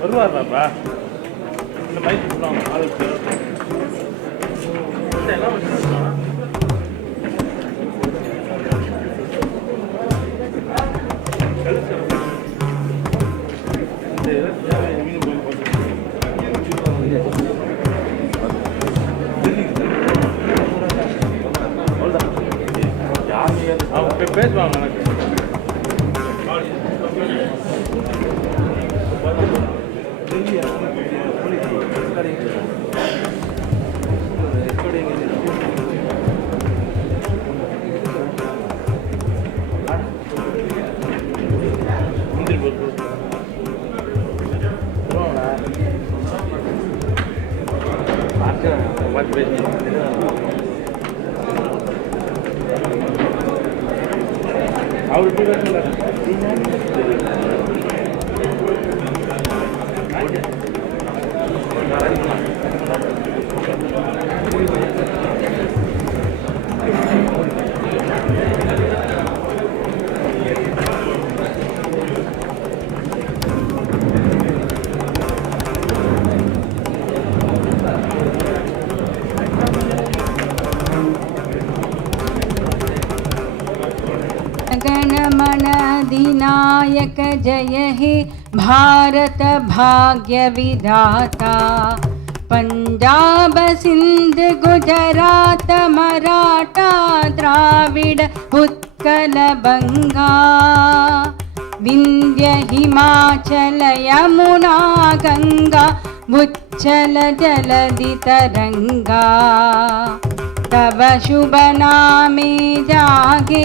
வருவார்ப்பா இந்த மைக்கு சொல்லுவாங்க ஆளுக்கு என்ன பண்ணுறோம் அவங்க பேசுவாங்க எனக்கு अधिनायक जय हे भारत भाग्य विधाता पंजाब सिंध गुजरात मराठा द्राविड उत्कल बंगा विंध्य हिमाचल यमुना गंगा उच्चल जलधि तरंगा तव शुभ नामे जागे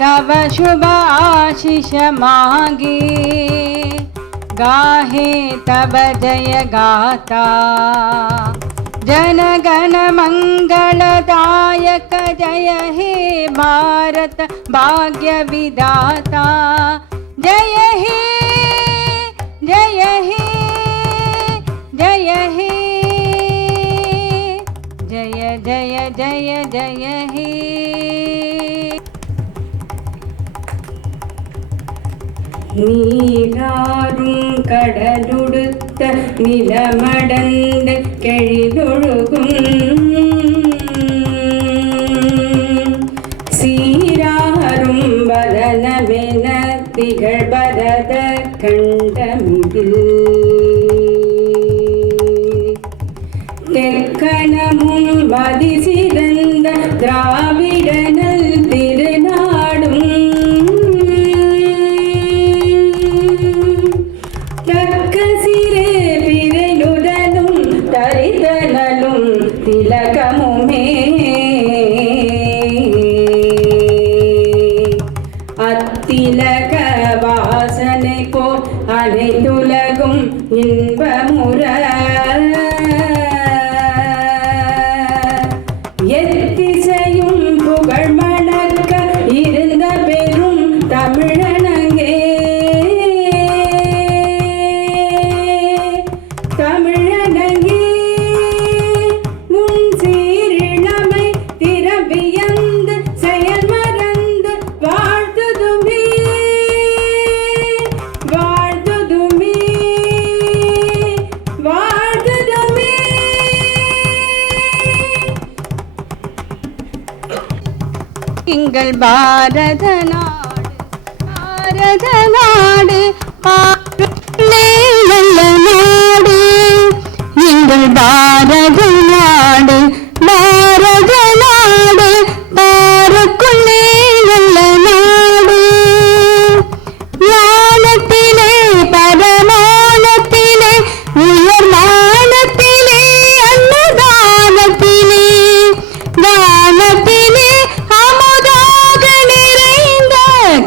तव शुभ आशीष मांगे गाहे तब जय गाता जन गण मंगलदायक जय हे भारत भाग्य विधाता जय हे जय हे जय हे जय जय जय जय हे நீராறும் கடலுடுத்த நிலமடந்து கெழிலொழுகும் சீராறும் வதனமென திகழ் பரத கண்டமிதில் தெக்கணமும் மதி சிறந்த திராவிடனல் திருநாடும் திலகமுமே அத்திலக வாசனை போ அனைத்துலகும் இன்பமுற எத்திசையும் புகழ் மணக்க இருந்த பெரும் தமிழனங்கே தமிழனங்கே எங்கள் பாரத நாடு நல்ல நாடு எங்கள் பாரத நாடு பாருக்குள்ளே நல்ல நாடு ஞானத்திலே பரமானத்திலே உயர் மானத்திலே அன்னதானத்திலே தானத்திலே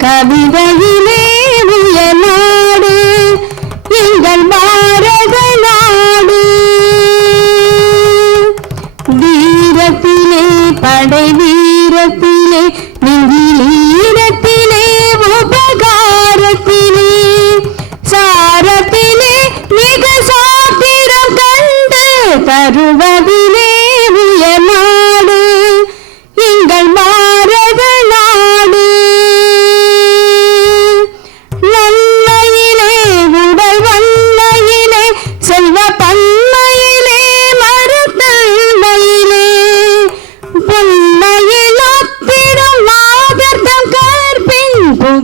கவிதையிலே உயர்நாடு எங்கள் பாரத நாடு வீரத்திலே படை வீரத்திலே நெஞ்சிலீரத்திலே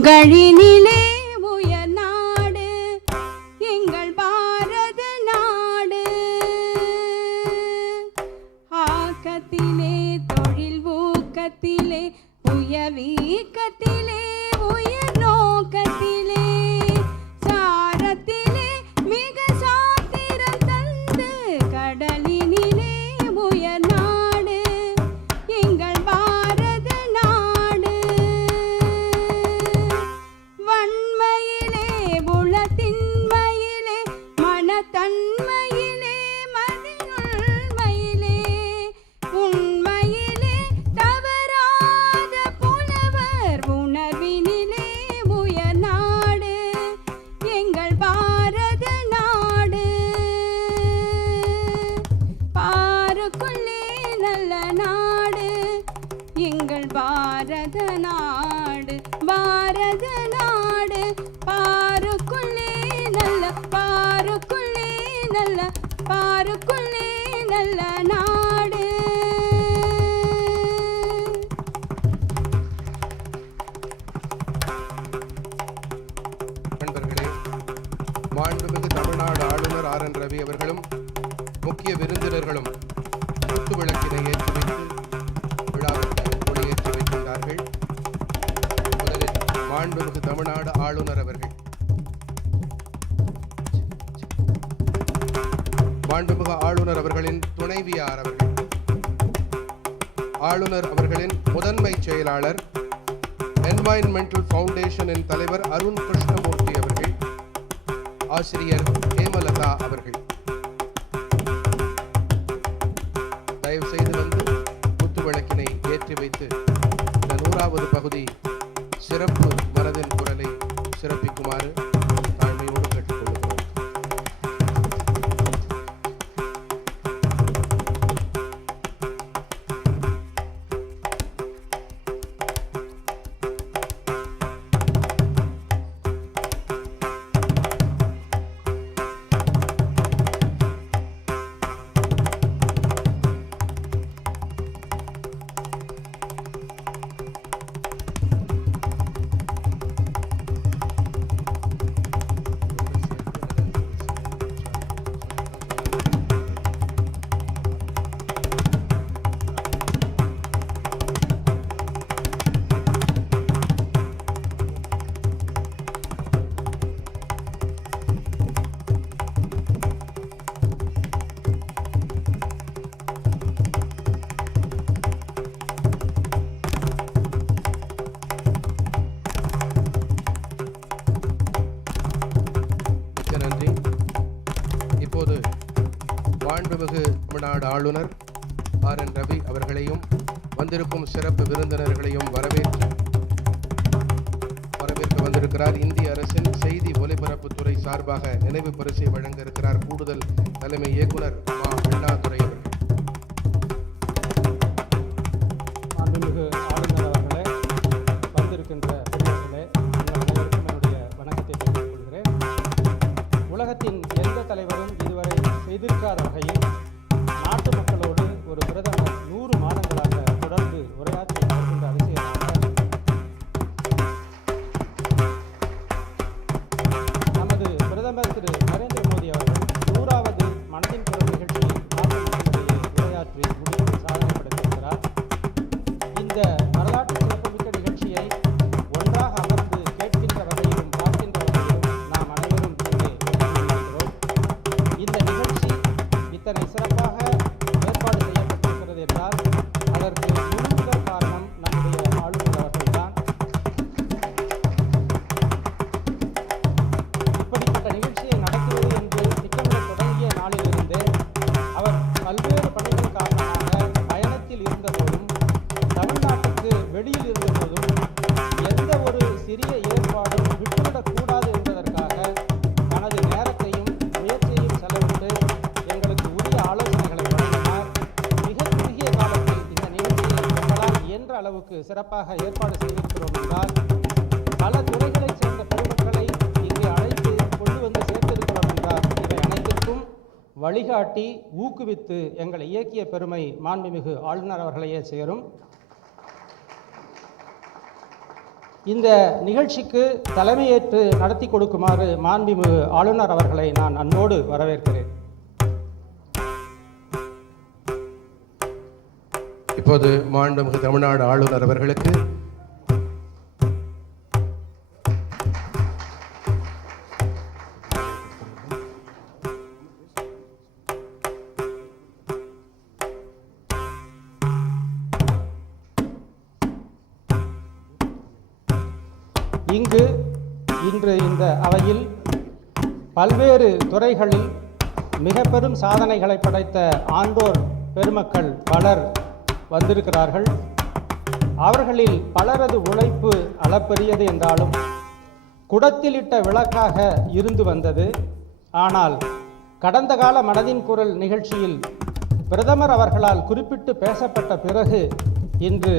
புகழினிலே உயர் நாடு எங்கள் பாரத நாடு. ஆக்கத்திலே தொழில் ஊக்கத்திலே உயர்வீக்கத்திலே உயர் நோக்கத்திலே சாரத்திலே மிக சாத்திரம் தந்து கடலினிலே உயர் நாடு எங்கள் பாரத நாடு. வன்மையிலே உளத்தின்மையிலே மனத்தன்மையிலே மதியுள்மையிலே உண்மையிலே தவறாத புலவர் உணர்வினிலே உயர் நாடு எங்கள் பாரத நாடு. பாருக்குள்ளே நல்ல நாடு எங்கள் பாரத நாடு. பாரத நாடு பாருக்குள்ளே நல்ல பாருக்குள்ளே நல்ல பாருக்குள்ளே நல்ல நாடு. நண்பர்களே, மாண்புமிகு தமிழ்நாடு ஆளுநர் ஆர் என் ரவி அவர்களும் முக்கிய விருந்தினர்களும் குத்து விளக்கினை ஏற்றி வைத்து விழாவிற்கு ஒளியேற்றி வைக்கின்றார்கள். முதலில் மாண்புமிகு தமிழ்நாடு ஆளுநர் அவர்கள். மாண்புமிகு ஆளுநர் அவர்களின் துணைவியார் அவர்கள், ஆளுநர் அவர்களின் முதன்மை செயலாளர், என்வாயன்மெண்டல் ஃபவுண்டேஷனின் தலைவர் அருண் கிருஷ்ணமூர்த்தி அவர்கள், ஆசிரியர் ஹேமலதா அவர்கள். தயவு செய்து வந்து குத்து விளக்கினை ஏற்றி வைத்து இந்த 100வது பகுதி சிறப்பு மனதின் குரலை சிறப்பிக்குமாறு தாழ்மையோடு கேட்டுக்கொள்கிறோம். நன்றி. இப்போது மாண்புமிகு தமிழ்நாடு ஆளுநர் ஆர் என் ரவி அவர்களையும் வந்திருக்கும் சிறப்பு விருந்தினர்களையும் வரவேற்க வந்திருக்கிறார். இந்திய அரசின் செய்தி ஒலிபரப்புத்துறை சார்பாக நினைவு பரிசை வழங்க இருக்கிறார் கூடுதல் தலைமை இயக்குனர் மா அண்ணாதுரை அவர்கள். மாண்புமிகு ஆளுநர் அவர்களே, வந்திருக்கின்ற பெரியவர்களே, உங்கள் அனைவருக்கும் என்னுடைய வணக்கத்தை தெரிவித்துக் கொள்கிறேன். உலகத்தின் எந்த தலைவரும் இதுவரை செய்திருக்காத வகையில் நாட்டு மக்களோடு ஒரு பிரதமர் 100 மாதங்களாக தொடர்ந்து உரையாற்றி வருகின்ற அதிசயமாக நமது பிரதமர் திரு நரேந்திர மோடி அவர்கள் 100வது மனதின் குரல் நிகழ்ச்சியில் நாட்டு மக்களிடையே உரையாற்றி முடித்து சாதனை படைத்திருக்கிறார். இந்த வரலாற்று சிறப்புமிக்க நிகழ்ச்சியை ஒன்றாக அமர்ந்து கேட்கின்ற வகையிலும் பார்க்கின்ற வகையிலும் நாம் அனைவரும் இங்கே இருக்கிறோம். இந்த நிகழ்ச்சி இத்தனை சிறப்பாக ஏற்பாடு செய்யப்பட்டிருக்கிறது என்றால் அதற்கு முழுமுதல் காரணம் நம்முடைய ஆளுநர் அவர்கள்தான். இப்படிப்பட்ட நிகழ்ச்சியை நடத்துவது என்று திட்டமிட தொடங்கிய நாளிலிருந்தே அவர் பல்வேறு பணிகள் காரணமாக பயணத்தில் இருந்தபோதும் தமிழ்நாட்டுக்கு வெளியில் இருந்தபோதும் எந்த ஒரு சிறிய ஏற்பாடும் விட்டுவிடக்கூடாது என்பதற்காக தனது நேரத்தையும் முயற்சியையும் செலவிட்டு எங்களுக்கு உரிய ஆலோசனைகளை வழங்கினார். மிக குறுகிய காலத்தில் இந்த நிகழ்ச்சியை எங்களால் இயன்ற அளவுக்கு சிறப்பாக ஏற்பாடு செய்திருக்கிறோம் என்றால் பல துறைகளைச் சேர்ந்த பெருமக்களை இங்கு அழைத்து கொண்டு வந்து சேர்த்திருக்கிறோம் என்றால் இவை அனைத்திற்கும் வழிகாட்டி ஊக்குவித்து எங்களை இயக்கிய பெருமை மாண்புமிகு ஆளுநர் அவர்களையே சேரும். இந்த நிகழ்ச்சிக்கு தலைமையேற்று நடத்தி கொடுக்குமாறு மாண்புமிகு ஆளுநர் அவர்களை நான் அன்போடு வரவேற்கிறேன். இப்போது மாண்புமிகு தமிழ்நாடு ஆளுநர் அவர்களுக்கு இன்று இந்த அவையில் பல்வேறு துறைகளில் மிக பெரும் சாதனைகளை படைத்த ஆண்டோர் பெருமக்கள் பலர் வந்திருக்கிறார்கள். அவர்களில் பலரது உழைப்பு அளப்பரியது என்றாலும் குடத்திலிட்ட விளக்காக இருந்து வந்தது. ஆனால் கடந்த கால மனதின் குரல் நிகழ்ச்சியில் பிரதமர் அவர்களால் குறிப்பிட்டு பேசப்பட்ட பிறகு இன்று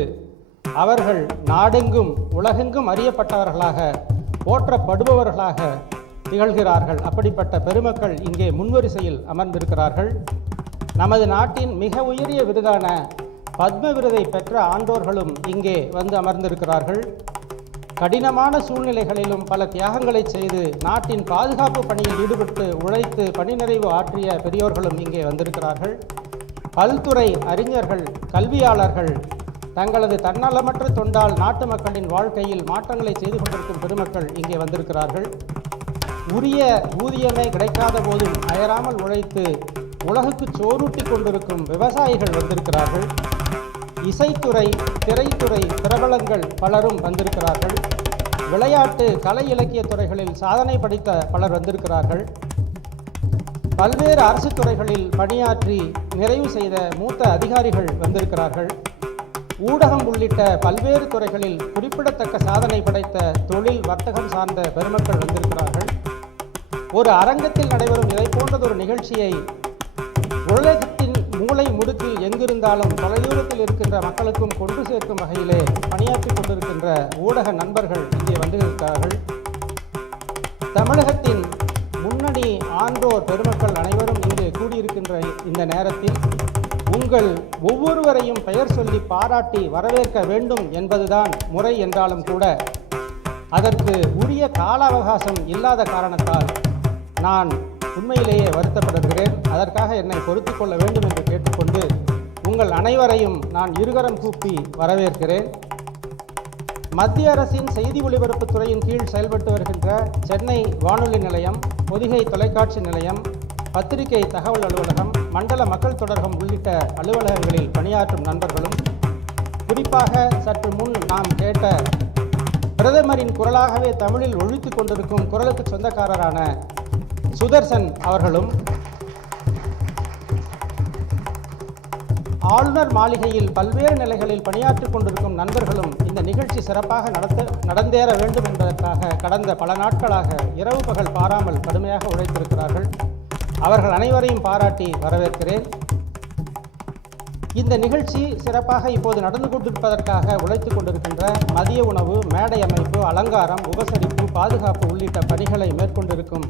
அவர்கள் நாடெங்கும் உலகெங்கும் அறியப்பட்டவர்களாக போற்றப்படுபவர்களாக திகழ்கிறார்கள். அப்படிப்பட்ட பெருமக்கள் இங்கே முன்வரிசையில் அமர்ந்திருக்கிறார்கள். நமது நாட்டின் மிக உயரிய விருதான பத்ம விருதை பெற்ற ஆண்டோர்களும் இங்கே வந்து அமர்ந்திருக்கிறார்கள். கடினமான சூழ்நிலைகளிலும் பல தியாகங்களை செய்து நாட்டின் பாதுகாப்பு பணியில் ஈடுபட்டு உழைத்து பணி நிறைவு ஆற்றிய பெரியோர்களும் இங்கே வந்திருக்கிறார்கள். பல்துறை அறிஞர்கள், கல்வியாளர்கள் தங்களது தன்னலமற்ற தொண்டால் நாட்டு மக்களின் வாழ்க்கையில் மாற்றங்களை செய்து கொண்டிருக்கும் பெருமக்கள் இங்கே வந்திருக்கிறார்கள். உரிய ஊதியமே கிடைக்காத போதும் அயராமல் உழைத்து உலகுக்கு சோறூட்டி கொண்டிருக்கும் விவசாயிகள் வந்திருக்கிறார்கள். இசைத்துறை, திரைத்துறை பிரபலங்கள் பலரும் வந்திருக்கிறார்கள். விளையாட்டு, கலை இலக்கிய துறைகளில் சாதனை படைத்த பலர் வந்திருக்கிறார்கள். பல்வேறு அரசு துறைகளில் பணியாற்றி நிறைவு செய்த மூத்த அதிகாரிகள் வந்திருக்கிறார்கள். ஊடகம் உள்ளிட்ட பல்வேறு துறைகளில் குறிப்பிடத்தக்க சாதனை படைத்த தொழில் வர்த்தகம் சார்ந்த பெருமக்கள் வந்திருக்கிறார்கள். ஒரு அரங்கத்தில் நடைபெறும் இதை போன்றதொரு நிகழ்ச்சியை உலகத்தின் மூளை முடுக்கில் எங்கிருந்தாலும் தொலைதூரத்தில் இருக்கின்ற மக்களுக்கும் கொண்டு சேர்க்கும் வகையிலே பணியாற்றி கொண்டிருக்கின்ற ஊடக நண்பர்கள் இங்கே வந்திருக்கிறார்கள். தமிழகத்தின் முன்னணி ஆன்றோர் பெருமக்கள் அனைவரும் இங்கு கூடியிருக்கின்ற இந்த நேரத்தில் உங்கள் ஒவ்வொருவரையும் பெயர் சொல்லி பாராட்டி வரவேற்க வேண்டும் என்பதுதான் முறை என்றாலும் கூட அதற்கு உரிய கால அவகாசம் இல்லாத காரணத்தால் நான் உண்மையிலேயே வருத்தப்படுகிறேன். அதற்காக என்னை பொறுத்துக் கொள்ள வேண்டும் என்று கேட்டுக்கொண்டு உங்கள் அனைவரையும் நான் இருகரம் கூப்பி வரவேற்கிறேன். மத்திய அரசின் செய்தி ஒலிபரப்புத் துறையின் கீழ் செயல்பட்டு வருகின்ற சென்னை வானொலி நிலையம், பொதிகை தொலைக்காட்சி நிலையம், பத்திரிகை தகவல் அலுவலகம், மண்டல மக்கள் தொடர்பகம் உள்ளிட்ட அலுவலகங்களில் பணியாற்றும் நண்பர்களும், குறிப்பாக சற்று முன் நாம் கேட்ட பிரதமரின் குரலாகவே தமிழில் ஒழித்து கொண்டிருக்கும் குரலுக்கு சொந்தக்காரரான சுதர்சன் அவர்களும், ஆளுநர் மாளிகையில் பல்வேறு நிலைகளில் பணியாற்றிக் கொண்டிருக்கும் நண்பர்களும் இந்த நிகழ்ச்சி சிறப்பாக நடந்தேற வேண்டும் என்பதற்காக கடந்த பல நாட்களாக இரவு பகல் பாராமல் கடுமையாக உழைத்திருக்கிறார்கள். அவர்கள் அனைவரையும் பாராட்டி வரவேற்கிறேன். இந்த நிகழ்ச்சி சிறப்பாக இப்போது நடந்து கொண்டிருப்பதற்காக உழைத்து கொண்டிருக்கின்ற மதிய உணவு, மேடை அமைப்பு, அலங்காரம், உபசரிப்பு, பாதுகாப்பு உள்ளிட்ட பணிகளை மேற்கொண்டிருக்கும்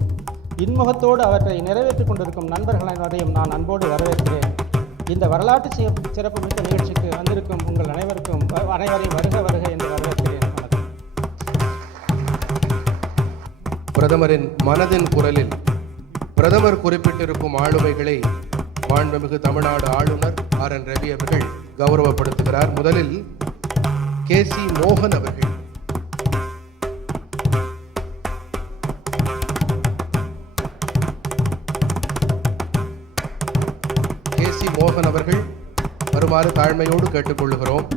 இன்முகத்தோடு அவற்றை நிறைவேற்றிக் கொண்டிருக்கும் நண்பர்கள் அனைவரையும் நான் அன்போடு வரவேற்கிறேன். இந்த வரலாற்று சிறப்புமிக்க நிகழ்ச்சிக்கு வந்திருக்கும் உங்கள் அனைவரையும் வருக வருக என்று வரவேற்கிறேன். பிரதமரின் மனதின் குரலில் பிரதமர் குறிப்பிட்டிருக்கும் ஆளுமைகளை மாண்புமிகு தமிழ்நாடு ஆளுநர் RN ரவி அவர்கள் கௌரவப்படுத்துகிறார். முதலில் KC மோகன் அவர்கள். KC மோகன் அவர்கள் வருமாறு தாழ்மையோடு கேட்டுக்கொள்கிறோம்.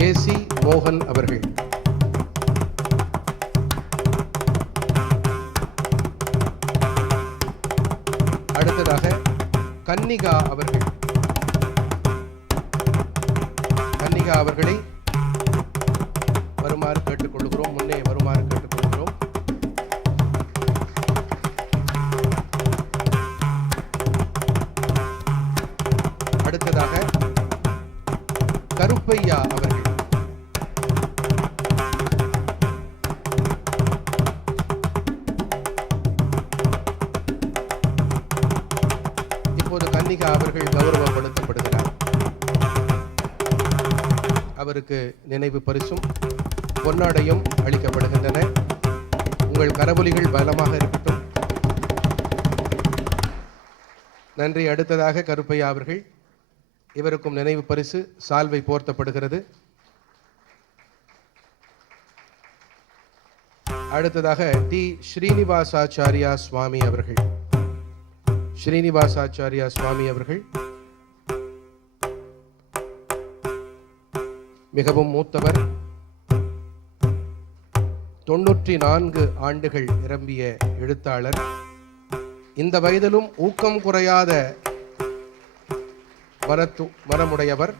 KC மோகன் அவர்கள். அடுத்ததாக கன்னிகா அவர்கள். கன்னிகா அவர்களை வருமாறு கேட்டுக்கொள்கிறோம். முன்னே வருமாறு கேட்டுக்கொள்கிறோம். அடுத்ததாக கருப்பையா அவர்கள். இப்போது கன்னிகா அவர்கள் கௌரவப்படுத்தப்படுகிறார். அவருக்கு நினைவு பரிசும் பொன்னாடையும் அளிக்கப்படுகின்றன. உங்கள் கரவொலிகள் பலமாக இருக்கட்டும். நன்றி. அடுத்ததாக கருப்பையா அவர்கள், இவருக்கும் நினைவு பரிசு சால்வை போர்த்தப்படுகிறது. அடுத்ததாக டி. ஸ்ரீனிவாசாச்சாரியா சுவாமி அவர்கள். ஸ்ரீனிவாசாச்சாரியா சுவாமி அவர்கள் மிகவும் மூத்தவர். 94 ஆண்டுகள் நிரம்பிய எழுத்தாளர். இந்த வயதிலும் ஊக்கம் குறையாத மனமுடையவர்.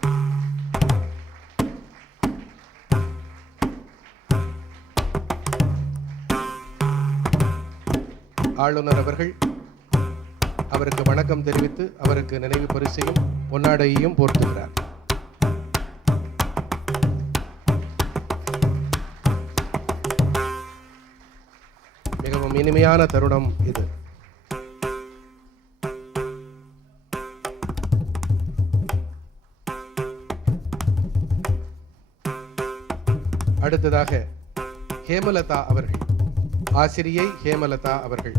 ஆளுநர் அவர்கள் அவருக்கு வணக்கம் தெரிவித்து அவருக்கு நினைவு பரிசையும் பொன்னாடையையும் போர்த்துகிறார். மிகவும் இனிமையான தருணம் இது. அடுத்ததாக ஹேமலதா அவர்கள், ஆசிரியை ஹேமலதா அவர்கள்.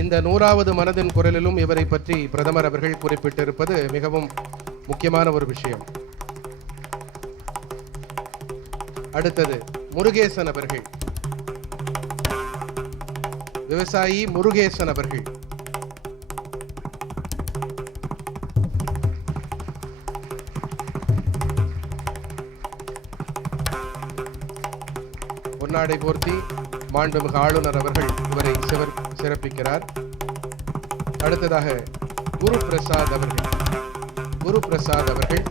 இந்த 100வது மனதின் குரலிலும் இவரை பற்றி பிரதமர் அவர்கள் குறிப்பிட்டிருப்பது மிகவும் முக்கியமான ஒரு விஷயம். அடுத்தது முருகேசன் அவர்கள், விவசாயி முருகேசன் அவர்கள். பொன்னாடை போர்த்தி மாண்புமிகு ஆளுநர் அவர்கள் இவரை சிறப்பிக்கிறார். அடுத்ததாக குரு பிரசாத் அவர்கள், குரு பிரசாத் அவர்கள்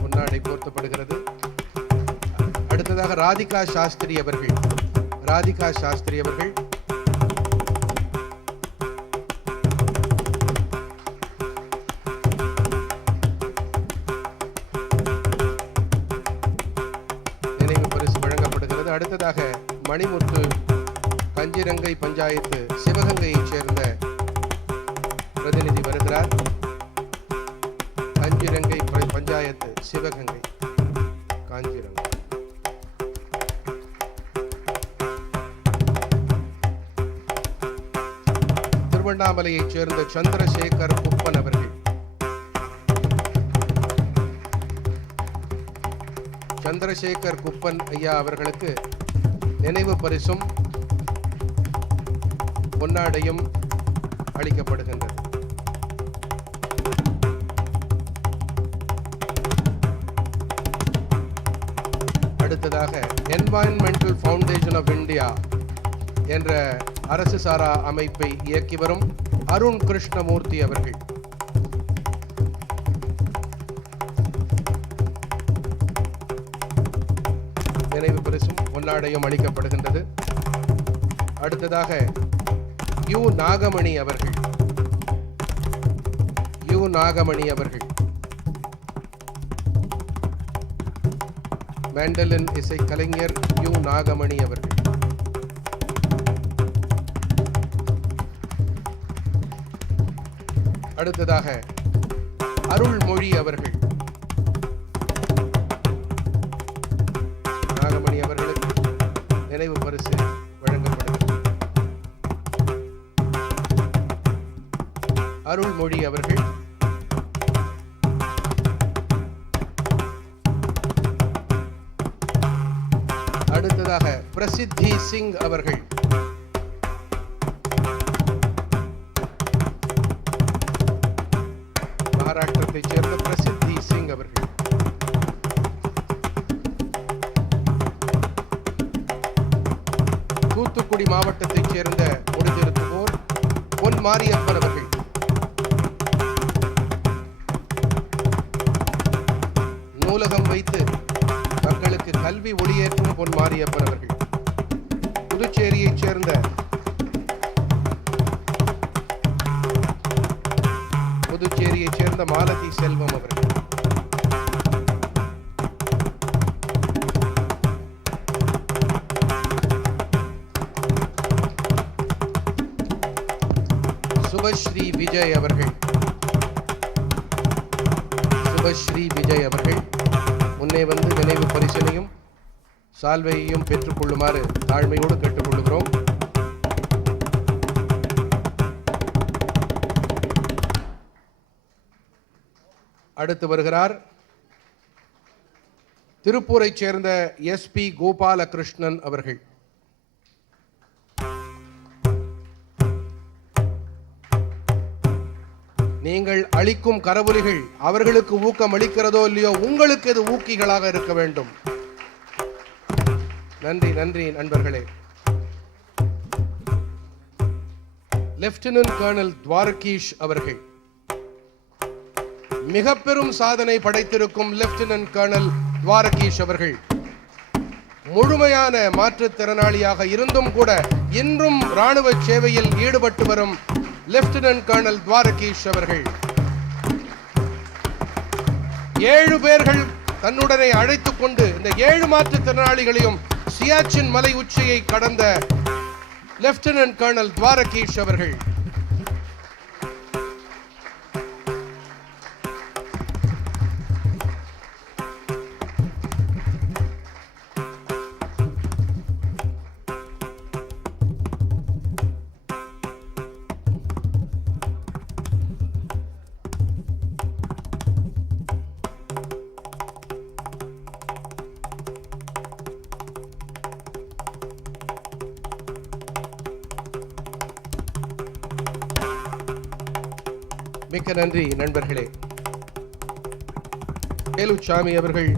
பொன்னாடை போர்த்தப்படுகிறது. அடுத்ததாக ராதிகா சாஸ்திரி அவர்கள், ராதிகா சாஸ்திரி அவர்கள் அடுத்ததாக மணிமுத்து கஞ்சிரங்கை பஞ்சாயத்து சிவகங்கையைச் சேர்ந்த பிரதிநிதி வருகிறார். கஞ்சிரங்கை பஞ்சாயத்து சிவகங்கை, காஞ்சிரங்கை. திருவண்ணாமலையைச் சேர்ந்த சந்திரசேகர் குப்பன் அவர்கள், சந்திரசேகர் குப்பன் ஐயா அவர்களுக்கு நினைவு பரிசும் பொன்னாடையும் அளிக்கப்படுகின்றது. அடுத்ததாக என்வாயன்மெண்டல் ஃபவுண்டேஷன் ஆஃப் இந்தியா என்ற அரசு சாரா அமைப்பை இயக்கி வரும் அருண் கிருஷ்ணமூர்த்தி அவர்கள், நினைவு பரிசும் பொன்னாடையும் அளிக்கப்படுகின்றது. அடுத்ததாக யு நாகமணி அவர்கள், யு நாகமணி அவர்கள் மேண்டலின் இசை கலைஞர் யு நாகமணி அவர்கள். அடுத்ததாக அருள்மொழி அவர்கள், நாகமணி அவர்களுக்கு நினைவு பரிசு வழங்கப்படுகிறது. அருள்மொழி அவர்கள் அடுத்ததாக பிரசித்தி சிங் அவர்கள், மகாராஷ்டிரத்தைச் சேர்ந்த பிரசித்தி சிங் அவர்கள். தூத்துக்குடி மாவட்டத்தைச் சேர்ந்த முடிதிருத்துவோர் பொன் மாரியப்பன் அவர்கள். நூலகம் வைத்து மக்களுக்கு கல்வி ஒளியேற்றும் பொன் மாரியப்பன் அவர்கள். புதுச்சேரியைச் சேர்ந்த மாலதி செல்வம் அவர்கள். சுபஸ்ரீ விஜய் அவர்கள். சுபஸ்ரீ விஜய் அவர்கள் முன்னே வந்து நினைவு பரிசனையும் சால்வையையும் பெற்றுக்கொள்ளுமாறு தாழ்மையோடு கேட்டுக்கொள்கிறோம். அடுத்து வருகிறார் திருப்பூரைச் சேர்ந்த SP கோபாலகிருஷ்ணன் அவர்கள். நீங்கள் அளிக்கும் கரவொலிகள் அவர்களுக்கு ஊக்கம் அளிக்கிறதோ இல்லையோ, உங்களுக்கு இது ஊக்கிகளாக இருக்க வேண்டும். நன்றி நன்றி நண்பர்களே. லெப்டினன்ட் கர்னல் துவாரகீஷ் அவர்கள். மிக பெரும் சாதனை படைத்திருக்கும் லெப்டினன்ட் கர்னல் துவாரகீஷ் அவர்கள் முழுமையான மாற்றுத்திறனாளியாக இருந்தும் கூட இன்றும் ராணுவ சேவையில் ஈடுபட்டு வரும் லெப்டினன்ட் கர்னல் துவாரகீஷ் அவர்கள் 7 பேர்கள் தன்னுடனே அழைத்துக் கொண்டு இந்த 7 மாற்றுத்திறனாளிகளையும் சியாச்சின் மலை உச்சியை கடந்த லெப்டினன்ட் கர்னல் துவாரகீஷ் அவர்கள். மிக்க நன்றி நண்பர்களே. வேலுச்சாமி அவர்கள்,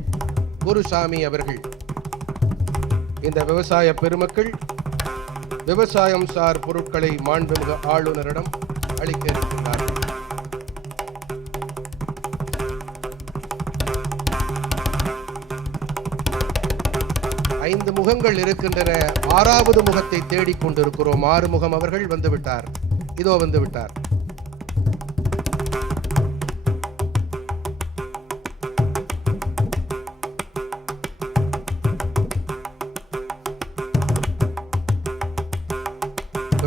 குருசாமி அவர்கள் இந்த விவசாய பெருமக்கள் விவசாயம் சார் பொருட்களை மாண்புமிகு ஆளுநரிடம் அளிக்க இருக்கின்றார்கள். ஐந்து முகங்கள் இருக்கின்றன, 6வது முகத்தை தேடிக்கொண்டிருக்கிறோம். 6 முகம் அவர்கள் வந்துவிட்டார். இதோ வந்துவிட்டார்.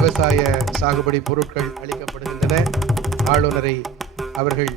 விவசாய சாகுபடி பொருட்கள் அளிக்கப்படுகின்றன. ஆளுநரை அவர்கள்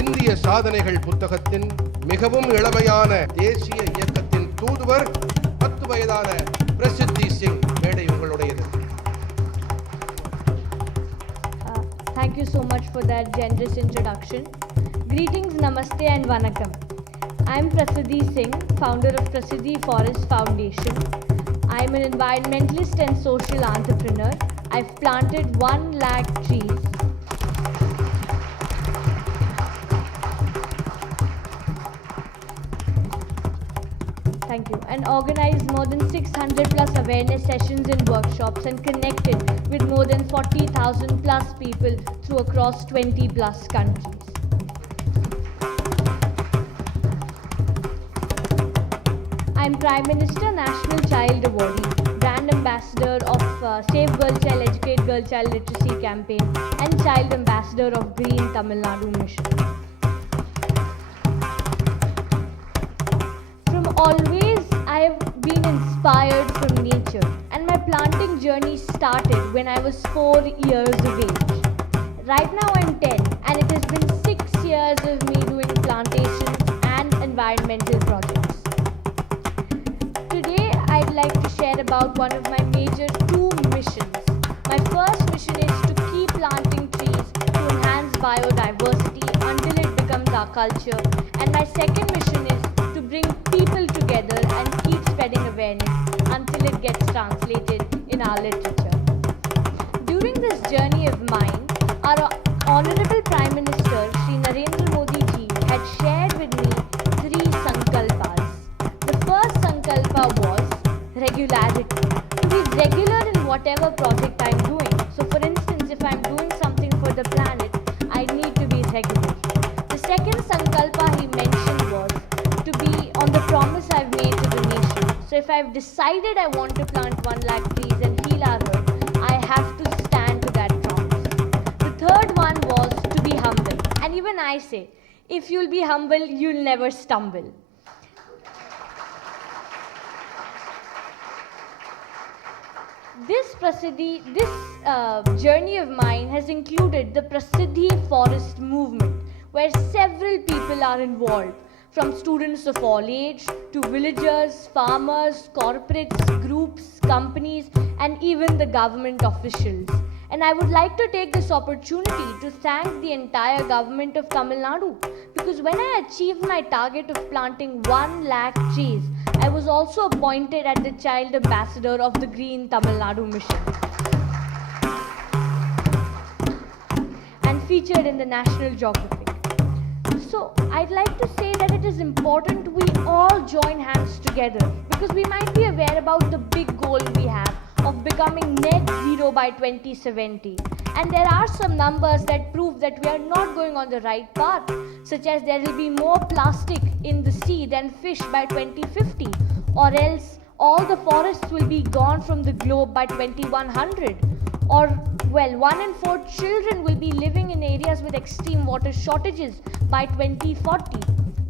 இந்திய சாதனைகள் புத்தகத்தின் மிகவும் இளமையான தேசிய இயக்கத்தின் தூதுவர் 10 வயதான பிரசித்தி சிங். மேடை உங்களுடையது. Thank you so much for that generous introduction. Greetings, namaste and vanakkam. I am Prasiddhi Singh, founder of Prasiddhi Forest Foundation. I am an environmentalist and social entrepreneur. I've planted 1 lakh trees. Thank you. And organized more than 600 plus awareness sessions and workshops and connected with more than 40,000 plus people through across 20 plus countries. I'm Prime Minister National Child Awardee, Brand Ambassador of Save Girl Child, Educate Girl Child Literacy Campaign and Child Ambassador of Green Tamil Nadu Mission. From always, I have been inspired from nature, and my planting journey started when I was 4 years of age. Right now I'm 10, and it has been 6 years of me doing plantations and environmental projects. Today, I'd like to share about one of my major 2 missions. My first mission is to keep planting trees to enhance biodiversity until it becomes our culture, and my second mission is to bring people together and keep spreading awareness until it gets translated in our literature. During this journey of mine, our what I'm doing. So for instance, if I'm doing something for the planet, I need to be regular. The second sankalpa he mentioned was to be on the promise I've made to the nation. So if I've decided I want to plant 1 lakh trees and heal our earth, I have to stand to that promise. The third one was to be humble. And even I say, if you'll be humble, you'll never stumble. This journey of mine has included the Prasiddhi Forest movement, where several people are involved, from students of all age to villagers, farmers, corporates, groups, companies, and even the government officials. And I would like to take this opportunity to thank the entire government of Tamil Nadu, because when I achieved my target of planting 1 lakh trees, I was also appointed as the child ambassador of the Green Tamil Nadu mission and featured in the National Geographic. So I'd like to say that it is important we all join hands together, because we might be aware about the big goal we have of becoming net zero by 2070. And there are some numbers that prove that we are not going on the right path, such as there will be more plastic in the sea than fish by 2050, or else all the forests will be gone from the globe by 2100, or 1 in 4 children will be living in areas with extreme water shortages by 2040.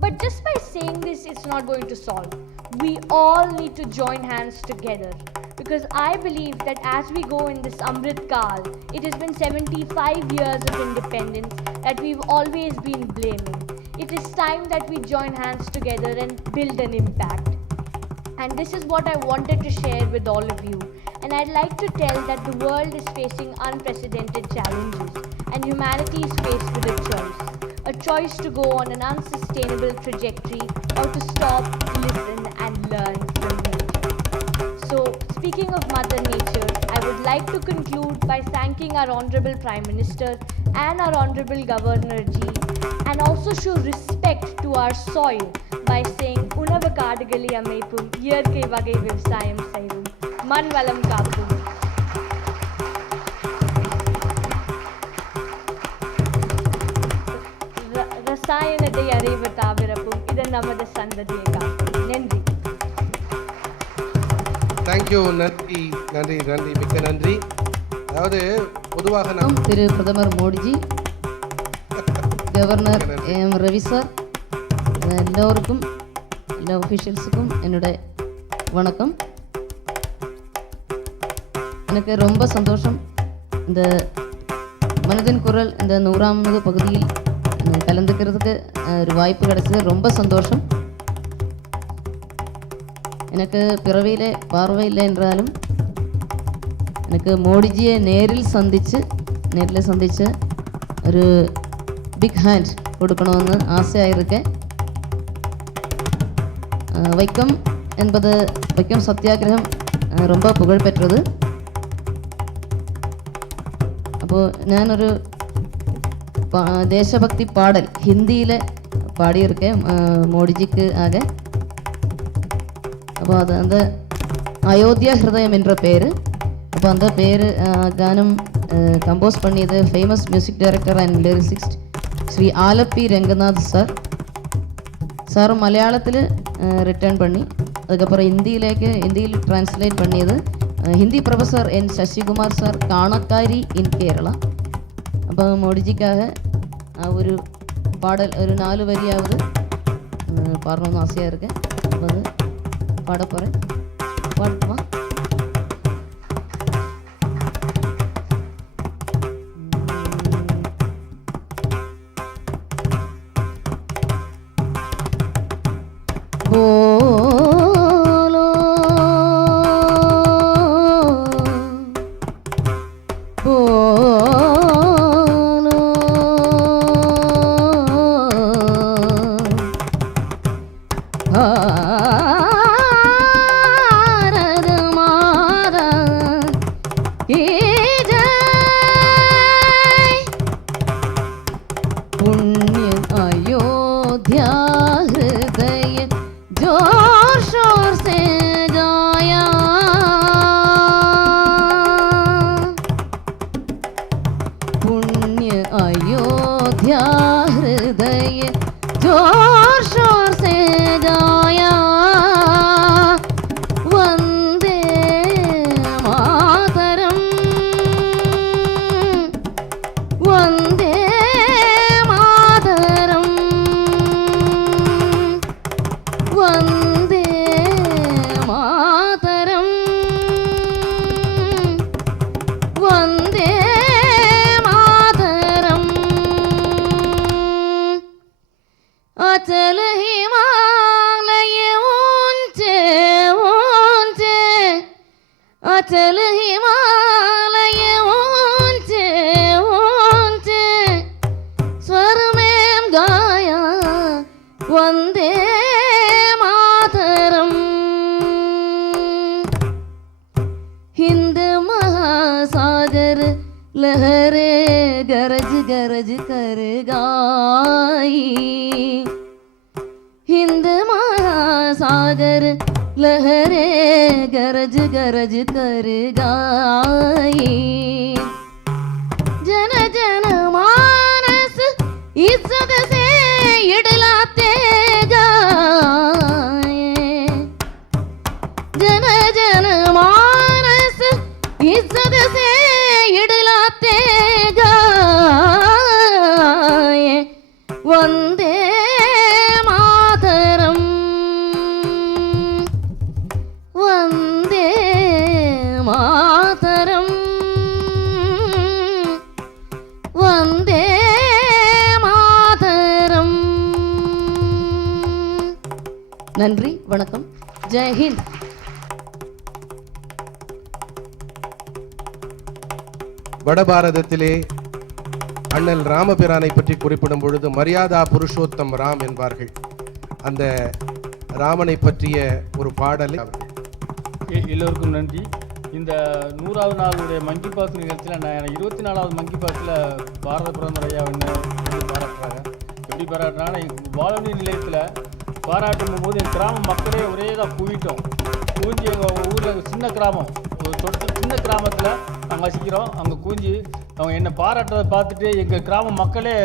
But just by saying this, it's not going to solve. We all need to join hands together, because I believe that as we go in this Amrit Kal, it has been 75 years of independence that we've always been blaming. It is time that we join hands together and build an impact. And this is what I wanted to share with all of you. And I'd like to tell that the world is facing unprecedented challenges, and humanity is faced with a choice to go on an unsustainable trajectory or to stop, listen and learn from nature. So speaking of Mother Nature, I would like to conclude by thanking our Honorable Prime Minister and our Honorable Governor Ji, and also show respect to our soil by saying Unava Kadugali Amaipum, Iyarkai Vagai Vivasayam Seivum, Man Valam Kappum. ரசாயனத்தை அறிவு தாவிரப்பும் இது நமது சந்ததியை காக்கும். நன்றி. Thank you. நன்றி மிக்க நன்றி. அதாவது பொதுவாக நாம் திரு பிரதமர் Modiji, governor M Ravi sir, எல்லோருக்கும் எல்லா ஒஃபிஷியல்ஸுக்கும் என்னுடைய வணக்கம். எனக்கு ரொம்ப சந்தோஷம் இந்த மனதின் குரல் இந்த 100வது பகுதியில் கலந்துக்கிறதுக்கு ஒரு வாய்ப்பு கிடைச்சது. ரொம்ப சந்தோஷம். எனக்கு பிறவியிலே பார்வை இல்லை என்றாலும் எனக்கு மோடிஜியை நேரில் சந்திச்சு ஒரு பிக் ஹேண்ட் கொடுக்கணும்னு ஆசையாக இருக்கேன். வைக்கம் சத்தியாகிரகம் ரொம்ப புகழ்பெற்றது. அப்போது ഞാനൊരു தேசபக்தி பாடல் ஹிந்தியில் பாடியிருக்கேன் மோடிஜிக்கு ஆக. அப்போ அது அந்த அயோத்தியா ஹிருதயம் என்ற பேர். அப்போ அந்த கானம் கம்போஸ் பண்ணியது famous music director and lyricist Shri Alleppey Ranganath sir മലയാളത്തിൽ റിട്ടേൺ பண்ணி அதுக்கப்புறம் ஹிந்தியில் டிரான்ஸ்லேட் பண்ணியது Hindi professor N Sasikumar sir, Kanakkari in Kerala. അപ്പോൾ മോഡിജിക്കാக ஒரு பாடல் ஒரு 4 வரியாவது பாடணும்னு ஆசையாக இருக்கேன். அப்போ அது பாட போகிறேன். பாடட்டுமா? अयोध्या हृदय जोर शोर से गाया वंदे मातरम वंदे मातरम वंदे मातरम वंदे मातरम अचल हिमालय ऊंचे ऊंचे अचल हिमालय ऊंचे ऊंचे स्वर में गाया वंदे मातरम हिंद महासागर लहरे गरज गरज कर गाई हिंद महासागर लहरे गरज गरज कर गाई जन जन मानस इज्जत से इडलाते गाए जन जन मानस इज्जत से इडलाते गाए वंदे मातरम वंदे मातरम वंदे मातरम நன்றி வணக்கம் ஜெய் ஹிந்த் வடபாரதத்திலே அண்ணல் ராமபிரானை பற்றி குறிப்பிடும் பொழுது மரியாதா புருஷோத்தம் ராம் என்பார்கள். அந்த ராமனை பற்றிய ஒரு பாடலை எல்லோருக்கும் நன்றி. இந்த 100வது நாளுடைய மங்கி பாஸ் நிகழ்ச்சியில் நான் 24வது மங்கி பாஸில் பாரத பிரதமர் ஐயா பாராட்டுறாங்க. எப்படி பாராட்டுறாங்கன்னா, வானொலி நிலையத்தில் பாராட்டும் போது என் கிராம மக்களே ஒரே தான் குவிட்டோம். குவிஞ்சி எங்கள் ஊரில் சின்ன கிராமம், ஒரு சின்ன கிராமத்தில் நாங்கள் வசிக்கிறோம். அங்கே குவிஞ்சி அவங்க என்னை பாராட்டுறதை பார்த்துட்டு எங்கள் கிராம மக்களே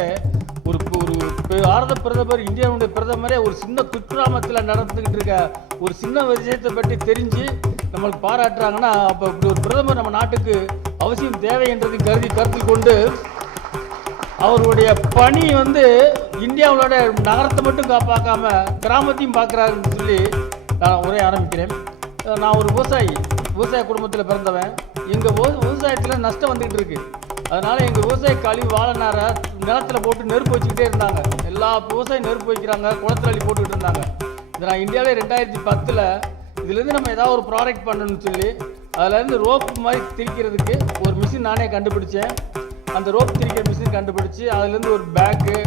ஒரு பாரத பிரதமர், இந்தியாவுடைய பிரதமரே ஒரு சின்ன குக்கிராமத்தில் நடந்துக்கிட்டு இருக்க ஒரு சின்ன விஷயத்தை பற்றி தெரிஞ்சு நம்மளுக்கு பாராட்டுறாங்கன்னா, அப்போ இப்படி ஒரு பிரதமர் நம்ம நாட்டுக்கு அவசியம் தேவை என்றதை கருத்தில் கொண்டு அவருடைய பணி இந்தியாவோட நகரத்தை மட்டும் பார்க்காம கிராமத்தையும் பார்க்குறாருன்னு சொல்லி நான் உரைய ஆரம்பிக்கிறேன். நான் ஒரு விவசாய குடும்பத்தில் பிறந்தவன். எங்கள் விவசாயத்தில் நஷ்டம் வந்துக்கிட்டு இருக்கு. அதனால் எங்கள் விவசாய கழிவு வாழனார நிலத்தில் போட்டு நெருப்பு வச்சுக்கிட்டே இருந்தாங்க. எல்லா விவசாயம் நெருப்பு வைக்கிறாங்க, குளத்துல அள்ளி போட்டுக்கிட்டு இருந்தாங்க. இதை நான் இந்தியாவிலே 2010 இதுலேருந்து நம்ம ஏதாவது ஒரு ப்ராடக்ட் பண்ணணும்னு சொல்லி அதுலேருந்து ரோப்பு மாதிரி திரிக்கிறதுக்கு ஒரு மிஷின் நானே கண்டுபிடிச்சேன். அந்த ரோப் திரிக்கிற மிஷின் கண்டுபிடிச்சி அதுலேருந்து ஒரு பேக்கு,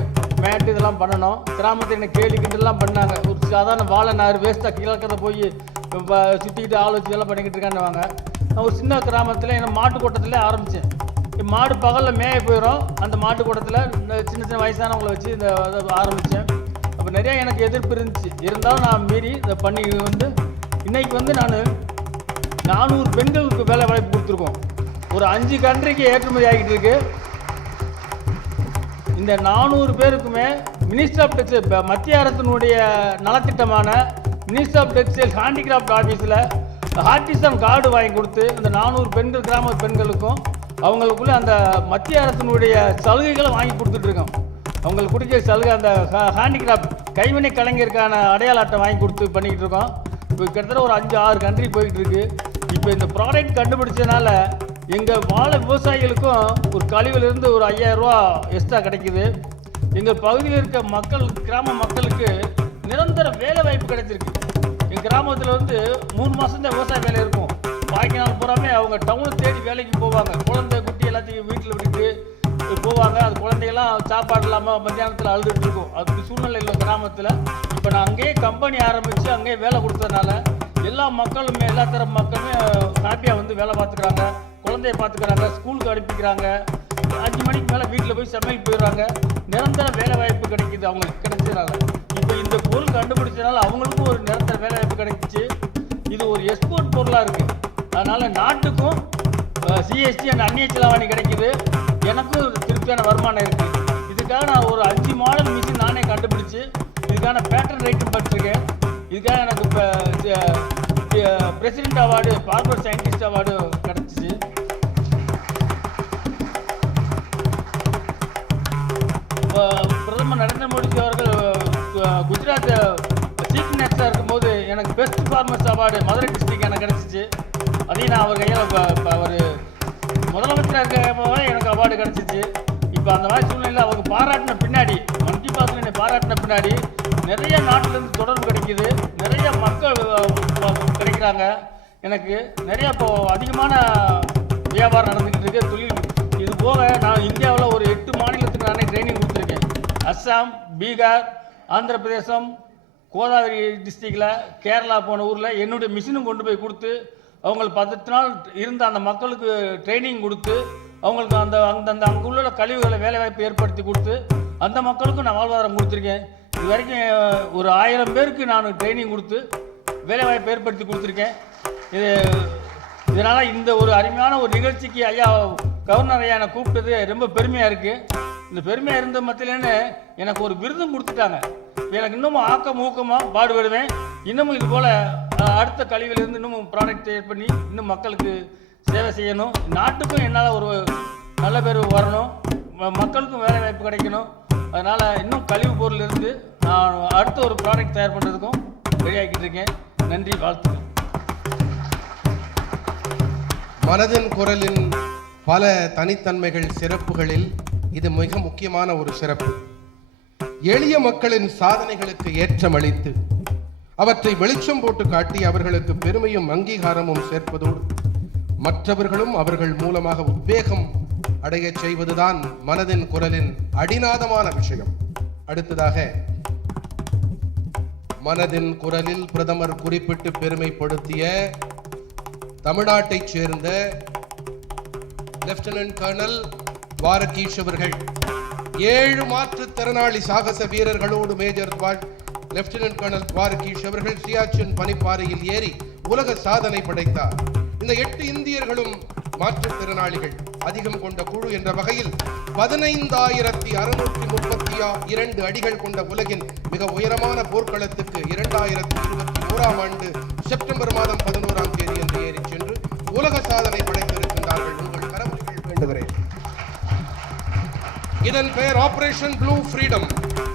மேட்டு இதெல்லாம் பண்ணணும். கிராமத்தில் என்ன கேள்விக்கிட்டெல்லாம் பண்ணாங்க. ஒரு சாதாரண வாழை நார் வேஸ்ட்டாக கிழக்கிறத போய் சுற்றிக்கிட்டு ஆள் வச்சு இதெல்லாம் பண்ணிக்கிட்டு இருக்காண்டுவாங்க. நான் ஒரு சின்ன கிராமத்தில் என்ன மாட்டு கூட்டத்தில் ஆரம்பித்தேன். மாடு பகலில் மேய போயிடும். அந்த மாட்டு கூட்டத்தில் சின்ன சின்ன வயசானவங்களை வச்சு இந்த ஆரம்பித்தேன். அப்போ நிறையா எனக்கு எதிர்ப்பு இருந்துச்சு. இருந்தாலும் நான் மீறி இதை பண்ணி இன்றைக்கி நான் 400 பெண்களுக்கு வேலை வாய்ப்பு கொடுத்துருக்கோம். ஒரு 5 கண்ட்ரிக்கு ஏற்றுமதி ஆகிட்டு இருக்கு. இந்த 400 பேருக்குமே மினிஸ்டர் ஆஃப் டெக்ஸ்டைல், மத்திய அரசினுடைய நலத்திட்டமான மினிஸ்டர் ஆஃப் டெக்ஸ்டைல் ஹேண்டிகிராஃப்ட் ஆஃபீஸில் ஆர்டிசன் கார்டு வாங்கி கொடுத்து இந்த 400 பெண்கள், கிராம பெண்களுக்கும் அவங்களுக்குள்ள அந்த மத்திய அரசினுடைய சலுகைகளை வாங்கி கொடுத்துட்ருக்கோம். அவங்களுக்கு கொடுக்க சலுகை அந்த ஹேண்டிகிராஃப்ட் கைவினை கலைஞருக்கான அடையாள அட்டை வாங்கி கொடுத்து பண்ணிக்கிட்டு இருக்கோம். இப்போ கிட்டத்தட்ட ஒரு 5-6 கண்ட்ரி போய்கிட்டு இருக்கு. இப்போ இந்த ப்ராடக்ட் கண்டுபிடிச்சதுனால எங்கள் வாழை விவசாயிகளுக்கும் ஒரு கழிவுலேருந்து ஒரு 5000 ரூபா எக்ஸ்ட்ரா கிடைக்குது. எங்கள் பகுதியில் இருக்க மக்கள், கிராம மக்களுக்கு நிரந்தர வேலை வாய்ப்பு கிடைச்சிருக்கு. எங்கள் கிராமத்தில் 3 மாதம் தான் விவசாய வேலை இருக்கும். பாக்கி நாள் பூராமே அவங்க டவுனை தேடி வேலைக்கு போவாங்க. குழந்தை குட்டி எல்லாத்தையும் வீட்டில் விட்டுட்டு போவாங்க. அது குழந்தைகள்லாம் சாப்பாடு இல்லாமல் மத்தியானத்தில் அழுதுட்டு இருக்கும். அதுக்கு சூழ்நிலை இல்லை கிராமத்தில். இப்போ நான் அங்கேயே கம்பெனி ஆரம்பித்து அங்கேயே வேலை கொடுத்ததுனால எல்லா மக்களுமே, எல்லா தரப்பு மக்களுமே ஹாப்பியாக வேலை பார்த்துக்கிறாங்க, குழந்தைய பார்த்துக்கிறாங்க, ஸ்கூலுக்கு அனுப்பிக்கிறாங்க. 5 மணிக்கு மேலே வீட்டில் போய் சமையல் போயிடுறாங்க. நிரந்தர வேலை வாய்ப்பு கிடைக்குது அவங்களுக்கு கிடைச்சதுனால. இப்போ இந்த பொருள் கண்டுபிடிச்சதுனால அவங்களுக்கும் ஒரு நிரந்தர வேலை வாய்ப்பு கிடைச்சிச்சு. இது ஒரு எக்ஸ்போர்ட் பொருளாக இருக்குது. அதனால் நாட்டுக்கும் சிஎஸ்டி அண்ட் அந்நிய செலாவணி கிடைக்குது. எனக்கும் திருப்தியான வருமானம் இருக்குது. இது இதுக்காக நான் ஒரு 5 மாடல் மிஷின் நானே கண்டுபிடிச்சு இதுக்கான பேட்டர்ன் ரைட்டிங் படிச்சிருக்கேன். இதுக்காக எனக்கு இப்போ president award, former scientist award கிடச்சிச்சு. பிரதமர் நரேந்திர மோடி அவர்கள் குஜராத் சீஃப் மினிஸ்டராக இருக்கும்போது எனக்கு best farmers award Madurai district எனக்கு கிடச்சிச்சு. அதையும் நான் அவர் கையில் அவர் முதலமைச்சராக இருக்கப்போவே எனக்கு அவார்டு கிடச்சிச்சு. இப்போ அந்த மாதிரி சூழ்நிலையில் அவருக்கு பாராட்டின பின்னாடி, மன் கி பாத்தில் என்னை பாராட்டின பின்னாடி நிறைய நாட்டிலேருந்து தொடர்பு கிடைக்கிது, நிறைய மக்கள் கிடைக்கிறாங்க. எனக்கு நிறைய இப்போ அதிகமான வியாபாரம் நடந்துக்கிட்டு இருக்கு, தொழில். இது போக நான் இந்தியாவில் ஒரு 8 மாநிலத்துக்கு நானே ட்ரைனிங் கொடுத்துருக்கேன். அஸ்ஸாம், பீகார், ஆந்திர பிரதேசம், கோதாவரி டிஸ்ட்ரிக்டில், கேரளா போன ஊரில் என்னுடைய மிஷினும் கொண்டு போய் கொடுத்து அவங்களுக்கு 10 நாள் இருந்த அந்த மக்களுக்கு ட்ரைனிங் கொடுத்து அவங்களுக்கு அந்த அங்கே உள்ள கழிவுகளை வேலைவாய்ப்பு ஏற்படுத்தி கொடுத்து அந்த மக்களுக்கும் நான் வாழ்வாதாரம் கொடுத்துருக்கேன். இது வரைக்கும் ஒரு 1000 பேருக்கு நான் ட்ரைனிங் கொடுத்து வேலைவாய்ப்பு ஏற்படுத்தி கொடுத்துருக்கேன். இதனால் இந்த ஒரு அருமையான ஒரு நிகழ்ச்சிக்கு ஐயா கவர்னர் ஐயா என்னை கூப்பிட்டது ரொம்ப பெருமையாக இருக்குது. இந்த பெருமையாக இருந்த மத்தியிலேன்னு எனக்கு ஒரு விருதும் கொடுத்துட்டாங்க. எனக்கு இன்னமும் ஊக்கமாக பாடுபடுவேன். இன்னமும் இது போல் அடுத்த கழிவிலிருந்து இன்னமும் ப்ராடக்ட் தயார் பண்ணி இன்னும் மக்களுக்கு சேவை செய்யணும். நாட்டுக்கும் என்னால் ஒரு நல்ல பேர் வரணும், மக்களுக்கும் வேலை வாய்ப்பு கிடைக்கணும். அதனால் இன்னும் கழிவு பொருள் இருந்து நான் அடுத்த ஒரு ப்ராடக்ட் தயார் பண்ணுறதுக்கும் ரெடியாகிட்டு இருக்கேன். நன்றி, வாழ்த்துக்கள். மனதின் குரலின் பல தனித்தன்மைகள், சிறப்புகளில் இது மிக முக்கியமான ஒரு சிறப்பு. எளிய மக்களின் சாதனைகளுக்கு ஏற்றமளித்து அவற்றை வெளிச்சம் போட்டு காட்டி அவர்களுக்கு பெருமையும் அங்கீகாரமும் சேர்ப்பதோடு மற்றவர்களும் அவர்கள் மூலமாக உத்வேகம் அடைய செய்வதுதான் மனதின் குரலின் அடிநாதமான விஷயம். அடுத்ததாக மனதின் குரலில் பிரதமர் குறிப்பிட்டு பெருமைப்படுத்திய தமிழ்நாட்டைச் சேர்ந்த லெப்டினன்ட் கர்னல் துவாரகீஷ் அவர்கள் 7 மாற்றுத்திறனாளி சாகச வீரர்களோடு மேஜர் லெப்டினன்ட் கர்னல் துவாரகீஷ் அவர்கள் சியாச்சின் பனிப்பாறையில் ஏறி உலக சாதனை படைத்தார். இந்த 8 இந்தியர்களும் மாற்றுத்திறனாளிகள் அதிகம் கொண்ட குழு என்ற வகையில் 15,632 அடிகள் கொண்ட உலகின் மிக உயரமான போர்க்களத்துக்கு 2021ஆம் ஆண்டு செப்டம்பர் மாதம் 11ஆம் தேதி என்று ஏறி சென்று உலக சாதனை படைத்திருக்கின்றார்கள். உங்கள் கரவொலிகள் வேண்டுகிறேன். இதன் பெயர் ஆபரேஷன் ப்ளூ ஃப்ரீடம்.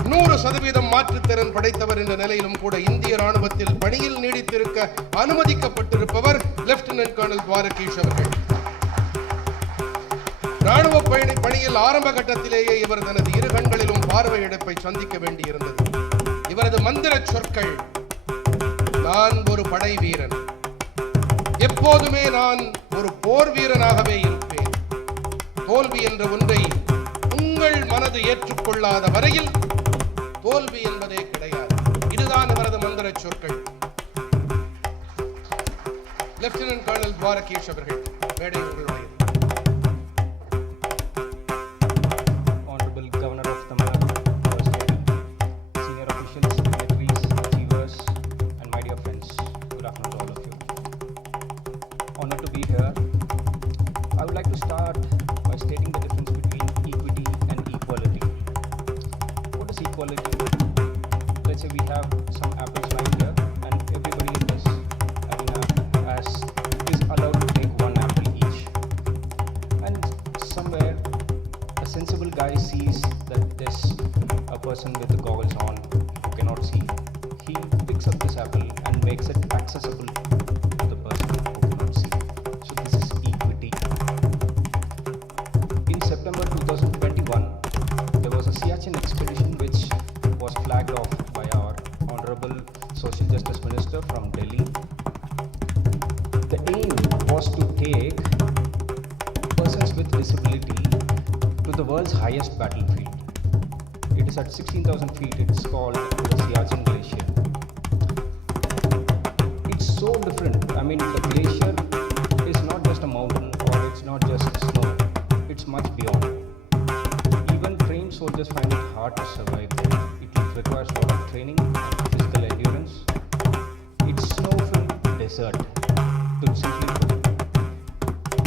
100% மாற்றுத்திறன் படைத்தவர் என்ற நிலையிலும் கூட இந்திய ராணுவத்தில் பணியில் நீடித்திருக்க அனுமதிக்கப்பட்டிருப்பவர் லெப்டினன்ட் கர்னல் துவாரகீஷ் அவர்கள். ராணுவ பணியில் ஆரம்ப கட்டத்திலேயே இவர் தனது 2 கண்களிலும் பார்வை இழப்பை சந்திக்க வேண்டியிருந்தது. இவரது மந்திர சொற்கள், நான் ஒரு படை வீரன், எப்போதுமே நான் ஒரு போர் வீரனாகவே இருப்பேன், தோல்வி என்ற ஒன்றை உங்கள் மனது ஏற்றுக்கொள்ளாத வரையில் தோல்வி என்பதே கிடையாது. இதுதான் இவரது மந்திர சொற்கள். லெப்டினன்ட் கர்னல் துவாரகீஷ் அவர்கள், மேடை உங்களுடைய. Honorable Governor of Tamil Nadu, First Lady, senior officials, dignitaries, achievers, and my dear friends, good afternoon to all of you. Honored to be here. I would like to start by stating the difference between equity and equality. What is equality? Let's say we have some apples lying here and everybody in this arena is allowed to take 1 apple each. And somewhere a sensible guy sees that there's a person with the goggles on who cannot see. He picks up this apple and makes it accessible to the person who cannot see. So this is equity. In September 2021, there was a Siachen expedition which was flagged off by our Honorable Social Justice Minister from Delhi. The aim was to take persons with disability to the world's highest battlefield. It is at 16,000 feet. It's called the Siachen Glacier. It's so different. I mean, the glacier is not just a mountain or it's not just snow. It's much beyond. Even trained soldiers find it hard to survive there. It requires a lot of training and physical endurance. It's snow-filled desert, to simply put it.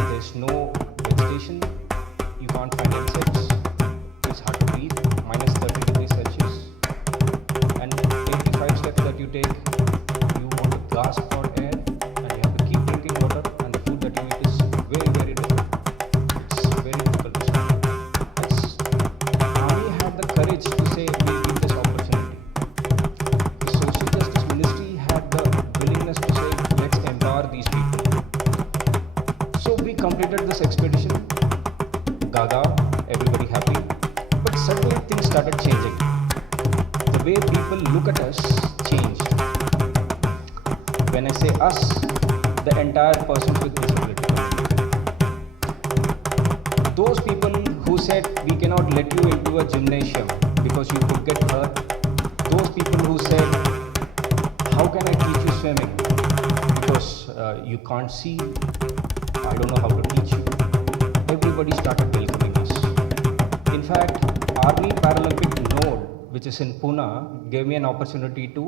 There's no vegetation. You can't find insects. It's hard to breathe. you take, you want to gasp for air, and you have to keep drinking water, and the food that you eat is very, very different. It's very difficult to swallow. Army had the courage to say, we'll give this opportunity. The Social Justice Ministry had the willingness to say, let's empower these people. So we completed this expedition. Gaga, everybody happy. But suddenly things started changing. The way people look at us changed. When I say us, the entire persons with disability. Those people who said we cannot let you into a gymnasium because you could get hurt. Those people who said, how can I teach you swimming? Because you can't see. I don't know how to teach you. Everybody started welcoming us. In fact, Army Paralympic Node, which is in Pune, gave me an opportunity to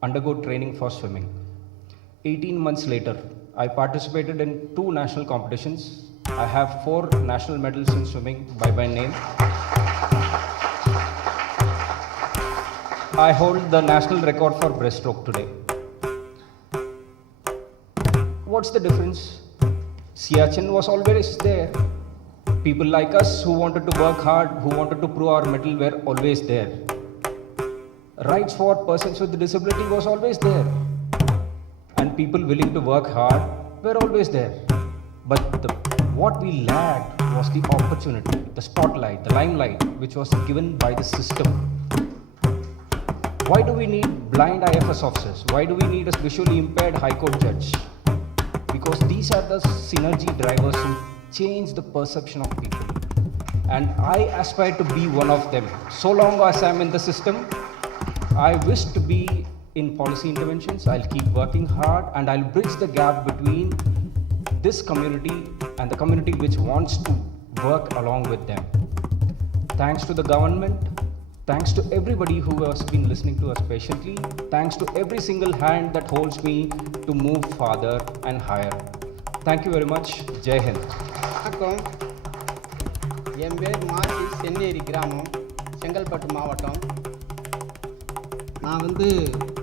undergo training for swimming. 18 months later, I participated in 2 national competitions. I have 4 national medals in swimming by my name. I hold the national record for breaststroke today. What's the difference? Siachen was always there. People like us who wanted to work hard, who wanted to prove our mettle were always there. Rights for persons with disability was always there. And people willing to work hard were always there. But what we lacked was the opportunity, the spotlight, the limelight, which was given by the system. Why do we need blind IFS officers? Why do we need a visually impaired High Court judge? Because these are the synergy drivers who change the perception of people. And I aspire to be one of them. So long as I'm in the system, I wish to be in policy interventions. I'll keep working hard and I'll bridge the gap between this community and the community which wants to work along with them. Thanks to the government, thanks to everybody who has been listening to us patiently, thanks to every single hand that holds me to move farther and higher. Thank you very much. Jai Hind. வணக்கம், என் பேர் மாசி, சென்னேரி கிராமம், செங்கல்பட்டு மாவட்டம். நான்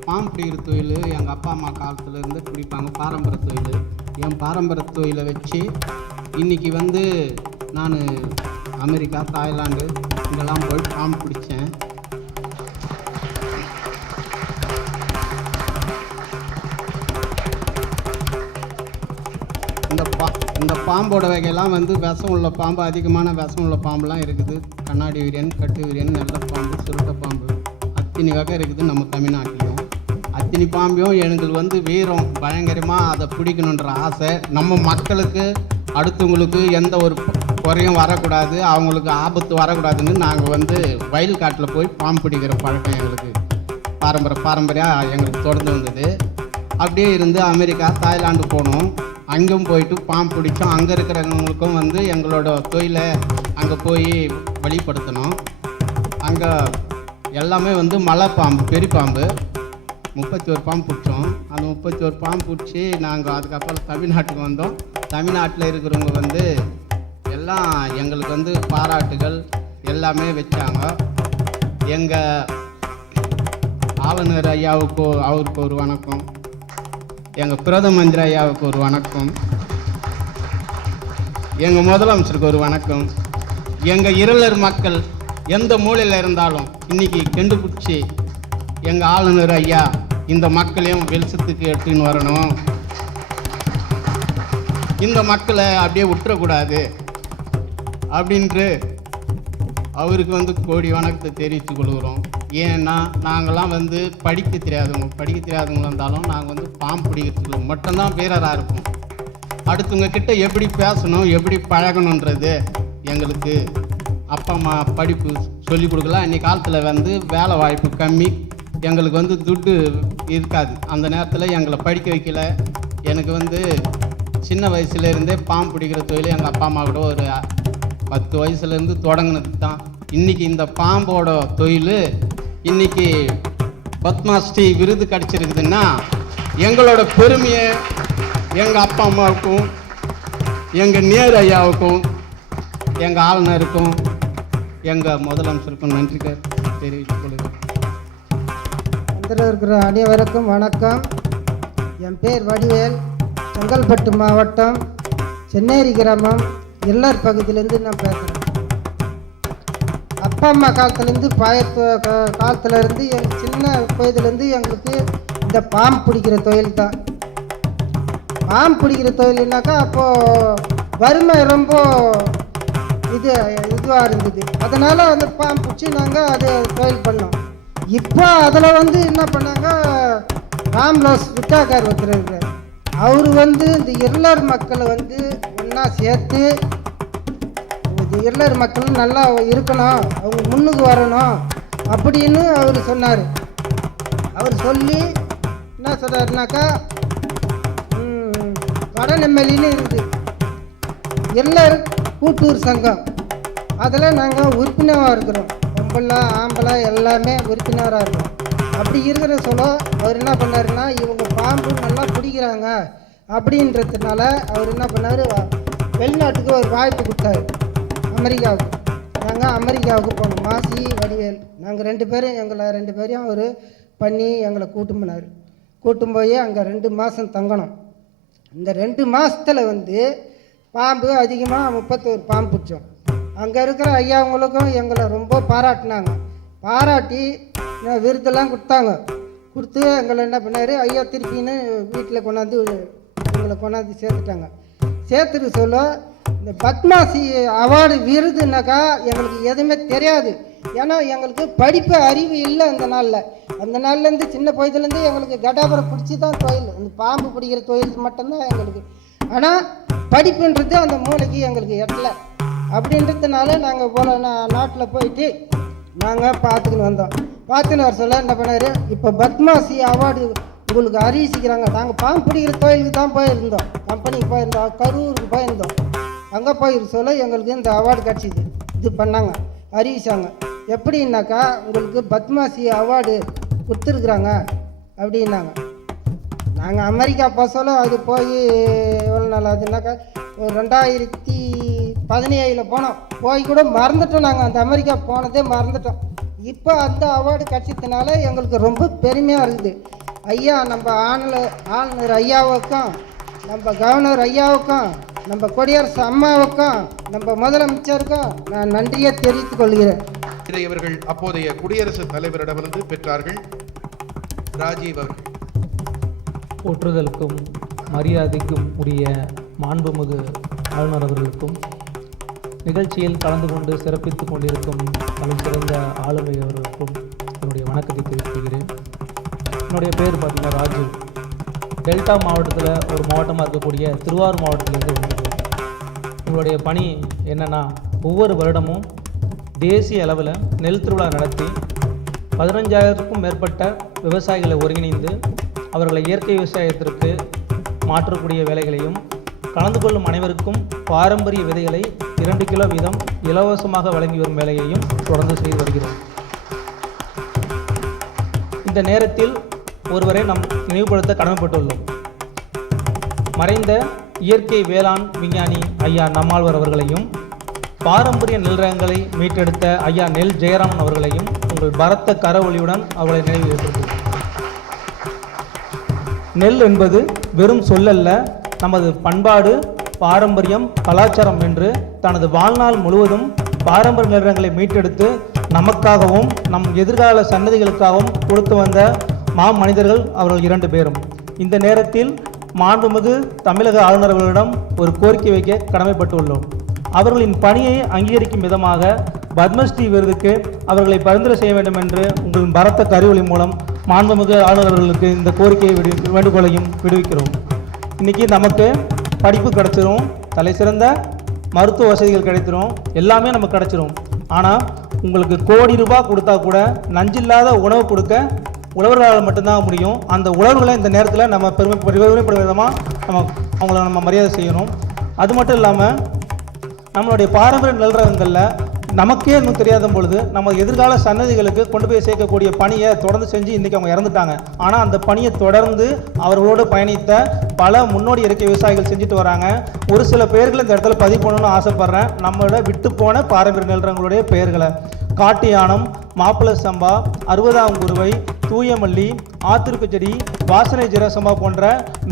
பாம்பு பிடிக்கிற தொழில் எங்கள் அப்பா அம்மா காலத்துலேருந்து பிடிப்பாங்க, பாரம்பரிய தொழில். என் பாரம்பரிய தொழிலை வச்சு இன்றைக்கி நான் அமெரிக்கா, தாய்லாந்து இங்கெல்லாம் போய் பாம்பு பிடிச்சேன். இந்த பாம்போட வகையெல்லாம் விஷம் உள்ள பாம்பு, அதிகமான விஷம் உள்ள பாம்புலாம் இருக்குது. கண்ணாடி வீரியன், கட்டு வீரியன், நல்ல பாம்பு, சுருட்ட பாம்பு, அத்தனை வகை இருக்குது நம்ம தமிழ்நாட்டிலையும். அத்தனை பாம்பையும் எங்களுக்கு வீரம் பயங்கரமாக அதை பிடிக்கணுன்ற ஆசை. நம்ம மக்களுக்கு, அடுத்தவங்களுக்கு எந்த ஒரு குறையும் வரக்கூடாது, அவங்களுக்கு ஆபத்து வரக்கூடாதுன்னு நாங்கள் வயல் காட்டில் போய் பாம்பு பிடிக்கிற பழக்கம் எங்களுக்கு பாரம்பரியாக எங்களுக்கு தொடர்ந்து வந்தது. அப்படியே இருந்து அமெரிக்கா, தாய்லாந்து போனோம். அங்கேயும் போயிட்டு பாம்பு பிடிச்சோம். அங்கே இருக்கிறவங்களுக்கும் எங்களோட தொழிலை அங்கே போய் வெளிப்படுத்தணும். அங்கே எல்லாமே மலை பாம்பு, பெரிய பாம்பு 31 பாம்பு பிடிச்சோம். அந்த 31 பாம்பு பிடிச்சி நாங்கள் அதுக்கப்புறம் தமிழ்நாட்டுக்கு வந்தோம். தமிழ்நாட்டில் இருக்கிறவங்க எல்லாம் எங்களுக்கு பாராட்டுகள் எல்லாமே வச்சாங்க. எங்கள் ஆளுநர் ஐயாவுக்கு அவருக்கு ஒரு வணக்கம், எங்கள் பிரதம மந்திரி ஐயாவுக்கு ஒரு வணக்கம், எங்கள் முதலமைச்சருக்கு ஒரு வணக்கம். எங்கள் இருளர் மக்கள் எந்த மூலையில் இருந்தாலும் இன்றைக்கி கண்டுபிடிச்சி எங்கள் ஆளுநர் ஐயா இந்த மக்களையும் வெளிச்சத்துக்கு எடுத்துன்னு வரணும், இந்த மக்களை அப்படியே விட்டுறக்கூடாது அப்படின்ட்டு அவருக்கு கோடி வணக்கத்தை தெரிவித்து கொள்கிறோம். ஏன்னா நாங்கள்லாம் படிக்க தெரியாதவங்க இருந்தாலும் நாங்கள் பாம்பு பிடிக்கிறதுக்கு மட்டும்தான் வீரராக இருப்போம். அடுத்தவங்க கிட்ட எப்படி பேசணும், எப்படி பழகணுன்றது எங்களுக்கு அப்பா அம்மா படிப்பு சொல்லிக் கொடுக்கலாம். இன்றைக்கி காலத்தில் வேலை வாய்ப்பு கம்மி, எங்களுக்கு துட்டு இருக்காது. அந்த நேரத்தில் எங்களை படிக்க வைக்கல. எனக்கு சின்ன வயசுலேருந்தே பாம்பு பிடிக்கிற தொழில் எங்கள் அப்பா அம்மா கூட ஒரு 10 வயசுலேருந்து தொடங்கினது தான். இன்றைக்கி இந்த பாம்போட தொழில் இன்றைக்கி பத்மாஸ்ரீ விருது கிடச்சிருக்குதுன்னா எங்களோட பெருமையை எங்கள் அப்பா அம்மாவுக்கும், எங்கள் நேரு ஐயாவுக்கும், எங்கள் மந்திரம் இருக்கிற அனைவருக்கும் வணக்கம். என் பேர் வடிவேல், செங்கல்பட்டு மாவட்டம் சென்னேரி கிராமம் எல்லர் பகுதியிலேருந்து நான் பேசுகிறேன். அப்பா அம்மா காலத்துலேருந்து காலத்துலேருந்து எங்கள் சின்ன வயதுலேருந்து எங்களுக்கு இந்த பாம்பு பிடிக்கிற தொழில் தான். பாம்பு பிடிக்கிற தொழில்னாக்கா அப்போது வறுமை ரொம்ப இதுவாக இருந்தது. அதனால் அந்த பாம்பு பிடிச்சி நாங்கள் அது தொழில் பண்ணோம். இப்போ அதில் என்ன பண்ணாங்க, ராம்லோஸ் விட்டாக்கார் ஒருத்தர், அவர் இந்த எல்லர் மக்களை ஒன்றா சேர்த்து இது எல்லர் மக்கள் நல்லா இருக்கணும், அவங்க முன்னுக்கு வரணும் அப்படின்னு அவர் சொன்னார். அவர் சொல்லி என்ன சொல்கிறாருனாக்கா, வடநெம்மலின்னு இருக்குது எல்லர் கூட்டூர் சங்கம், அதில் நாங்கள் உறுப்பினராக இருக்கிறோம். பொம்பளை ஆம்பளை எல்லாமே உறுப்பினராக இருக்கும். அப்படி இருக்கிற அவர் என்ன பண்ணாருன்னா, இவங்க பாம்பு நல்லா பிடிக்கிறாங்க அப்படின்றதுனால அவர் என்ன பண்ணார், வெளிநாட்டுக்கு ஒரு வாய்ப்பு கொடுத்தாரு, அமெரிக்காவுக்கு. நாங்கள் அமெரிக்காவுக்கு போனோம், மாசி வடிவேல், நாங்கள் 2 பேரும், எங்களை 2 பேரையும் அவர் பண்ணி எங்களை கூட்டும் போனார். கூட்டும் போய் அங்கே 2 மாதம் தங்கணும். இந்த 2 மாதத்தில் பாம்பு அதிகமாக 31 பாம்பு பிடிச்சோம். அங்கே இருக்கிற ஐயாவங்களுக்கும் எங்களை ரொம்ப பாராட்டினாங்க. பாராட்டி விருதெல்லாம் கொடுத்தாங்க. கொடுத்து எங்களை என்ன பண்ணார், ஐயா திருப்பின்னு வீட்டில் கொண்டாந்து எங்களை கொண்டாந்து சேர்த்துட்டாங்க. சேர்த்துட்டு இந்த பத்மாசி அவார்டு விருதுனாக்கா எங்களுக்கு எதுவுமே தெரியாது. ஏன்னா எங்களுக்கு படிப்பு அறிவு இல்லை அந்த நாளில். அந்த நாள்லேருந்து சின்ன வயதுலேருந்து எங்களுக்கு கடாபுரம் பிடிச்சி தான் தொழில், அந்த பாம்பு பிடிக்கிற தொழில் மட்டும்தான் எங்களுக்கு. ஆனால் படிப்புன்றது அந்த மூளைக்கு எங்களுக்கு எட்டலை. அப்படின்றதுனால நாங்கள் நாட்டில் போயிட்டு நாங்கள் பார்த்துக்கின்னு வந்தோம். பார்த்துன்னு வர என்ன பண்ணார், இப்போ பத்மாசி அவார்டு உங்களுக்கு அறிவிச்சிக்கிறாங்க. நாங்கள் பாம்பு பிடிக்கிற தொழிலுக்கு தான் போயிருந்தோம், கம்பெனிக்கு போயிருந்தோம், கரூருக்கு போயிருந்தோம். அங்கே போயிருக்க எங்களுக்கு இந்த அவார்டு கிடச்சிது. இது பண்ணாங்க, அறிவிச்சாங்க. எப்படின்னாக்கா, உங்களுக்கு பத்மாசி அவார்டு கொடுத்துருக்குறாங்க அப்படின்னாங்க. நாங்கள் அமெரிக்கா போக அது போய் எவ்வளோ நாள் ஆகுதுனாக்கா, ஒரு 2017 போனோம். போய் கூட மறந்துட்டோம், நாங்கள் அந்த அமெரிக்கா போனதே மறந்துட்டோம். இப்போ அந்த அவார்டு கிடச்சதுனால எங்களுக்கு ரொம்ப பெருமையாக இருக்குது. ஐயா, நம்ம ஆளுநர் ஐயாவுக்கும், நம்ம கவர்னர் ஐயாவுக்கும், நம்ம குடியரசு அம்மாவுக்கும், நம்ம முதலமைச்சருக்கும் நான் நன்றியை தெரிவித்துக் கொள்கிறேன். இதை இவர்கள் அப்போதைய குடியரசுத் தலைவரிடமிருந்து பெற்றார்கள். ராஜீவ் அவர்கள். போற்றுதலுக்கும் மரியாதைக்கும் உரிய மாண்புமிகு ஆளுநர் அவர்களுக்கும், நிகழ்ச்சியில் கலந்து கொண்டு சிறப்பித்துக் கொண்டிருக்கும் தலைசிறந்த ஆளுமை அவர்களுக்கும் என்னுடைய வணக்கத்தை தெரிவித்துக்கிறேன். என்னுடைய பேர் பார்த்தீங்கன்னா ராஜீவ். டெல்டா மாவட்டத்தில் ஒரு மாவட்டமாக இருக்கக்கூடிய திருவாரூர் மாவட்டத்திலேருந்து வந்திருக்கேன். என்னுடைய பணி என்னென்னா, ஒவ்வொரு வருடமும் தேசிய அளவில் நெல் திருவிழா நடத்தி 15,000க்கும் மேற்பட்ட விவசாயிகளை ஒருங்கிணைந்து அவர்களை இயற்கை விவசாயத்திற்கு மாற்றக்கூடிய வேலைகளையும், கலந்து கொள்ளும் அனைவருக்கும் பாரம்பரிய விதைகளை 2 கிலோ வீதம் இலவசமாக வழங்கி வரும் வேலையையும் தொடர்ந்து செய்து வருகிறோம். இந்த நேரத்தில் ஒருவரை நாம் நினைவுபடுத்த கடமைப்பட்டுள்ளோம். மறைந்த இயற்கை வேளாண் விஞ்ஞானி ஐயா நம்மாழ்வார் அவர்களையும், பாரம்பரிய நெல் ரகங்களை மீட்டெடுத்த ஐயா நெல் ஜெயராமன் அவர்களையும் உங்கள் பரத்த கரவொலியுடன் அவர்களை நினைவு ஏற்படுத்தும். நெல் என்பது வெறும் சொல்லல்ல, நமது பண்பாடு, பாரம்பரியம், கலாச்சாரம் என்று தனது வாழ்நாள் முழுவதும் பாரம்பரிய நெல் ரகங்களை மீட்டெடுத்து நமக்காகவும் நம் எதிர்கால சன்னதிகளுக்காகவும் கொடுத்து வந்த மனிதர்கள் அவர்கள் 2 பேரும். இந்த நேரத்தில் மாண்புமிகு தமிழக ஆளுநர் அவர்களிடம் ஒரு கோரிக்கை வைக்க கடமைப்பட்டுள்ளோம். அவர்களின் பணியை அங்கீகரிக்கும் விதமாக பத்மஸ்ரீ விருதுக்கு அவர்களை பரிந்துரை செய்ய வேண்டும் என்று உங்கள் பரத்த கருவொலி மூலம் மாண்புமிகு ஆளுநர் அவர்களுக்கு இந்த கோரிக்கையை வேண்டுகோளையும் விடுவிக்கிறோம். இன்றைக்கி நமக்கு படிப்பு கிடச்சிரும், தலை சிறந்த மருத்துவ வசதிகள் கிடைச்சிரும், எல்லாமே நமக்கு கிடச்சிரும். ஆனால் உங்களுக்கு கோடி ரூபாய் கொடுத்தா கூட நஞ்சில்லாத உணவு கொடுக்க உழவர்களால் மட்டும்தான் முடியும். அந்த உழவர்களை இந்த நேரத்தில் நம்ம பெருமைப்படும் விதமாக அவங்கள நம்ம மரியாதை செய்யணும். அது மட்டும் இல்லாமல் நம்மளுடைய பாரம்பரிய நெல் ரகங்களில் நமக்கே இன்னும் தெரியாத பொழுது நம்ம எதிர்கால சன்னதிகளுக்கு கொண்டு போய் சேர்க்கக்கூடிய பணியை தொடர்ந்து செஞ்சு இன்றைக்கி அவங்க இறந்துட்டாங்க. ஆனால் அந்த பணியை தொடர்ந்து அவர்களோடு பயணித்த பல முன்னோடி இயற்கை விவசாயிகள் செஞ்சுட்டு வராங்க. ஒரு சில பெயர்களை இந்த இடத்துல பதிவு பண்ணணும்னு ஆசைப்பட்றேன். நம்மளோட விட்டு போன பாரம்பரிய நெல் ரகங்களுடைய பெயர்களை: காட்டு யானம், மாப்பிள்ளை சம்பா, 60ஆம் குருவை, தூயமல்லி, ஆத்திருப்பு செடி, வாசனை ஜீரசம்பா போன்ற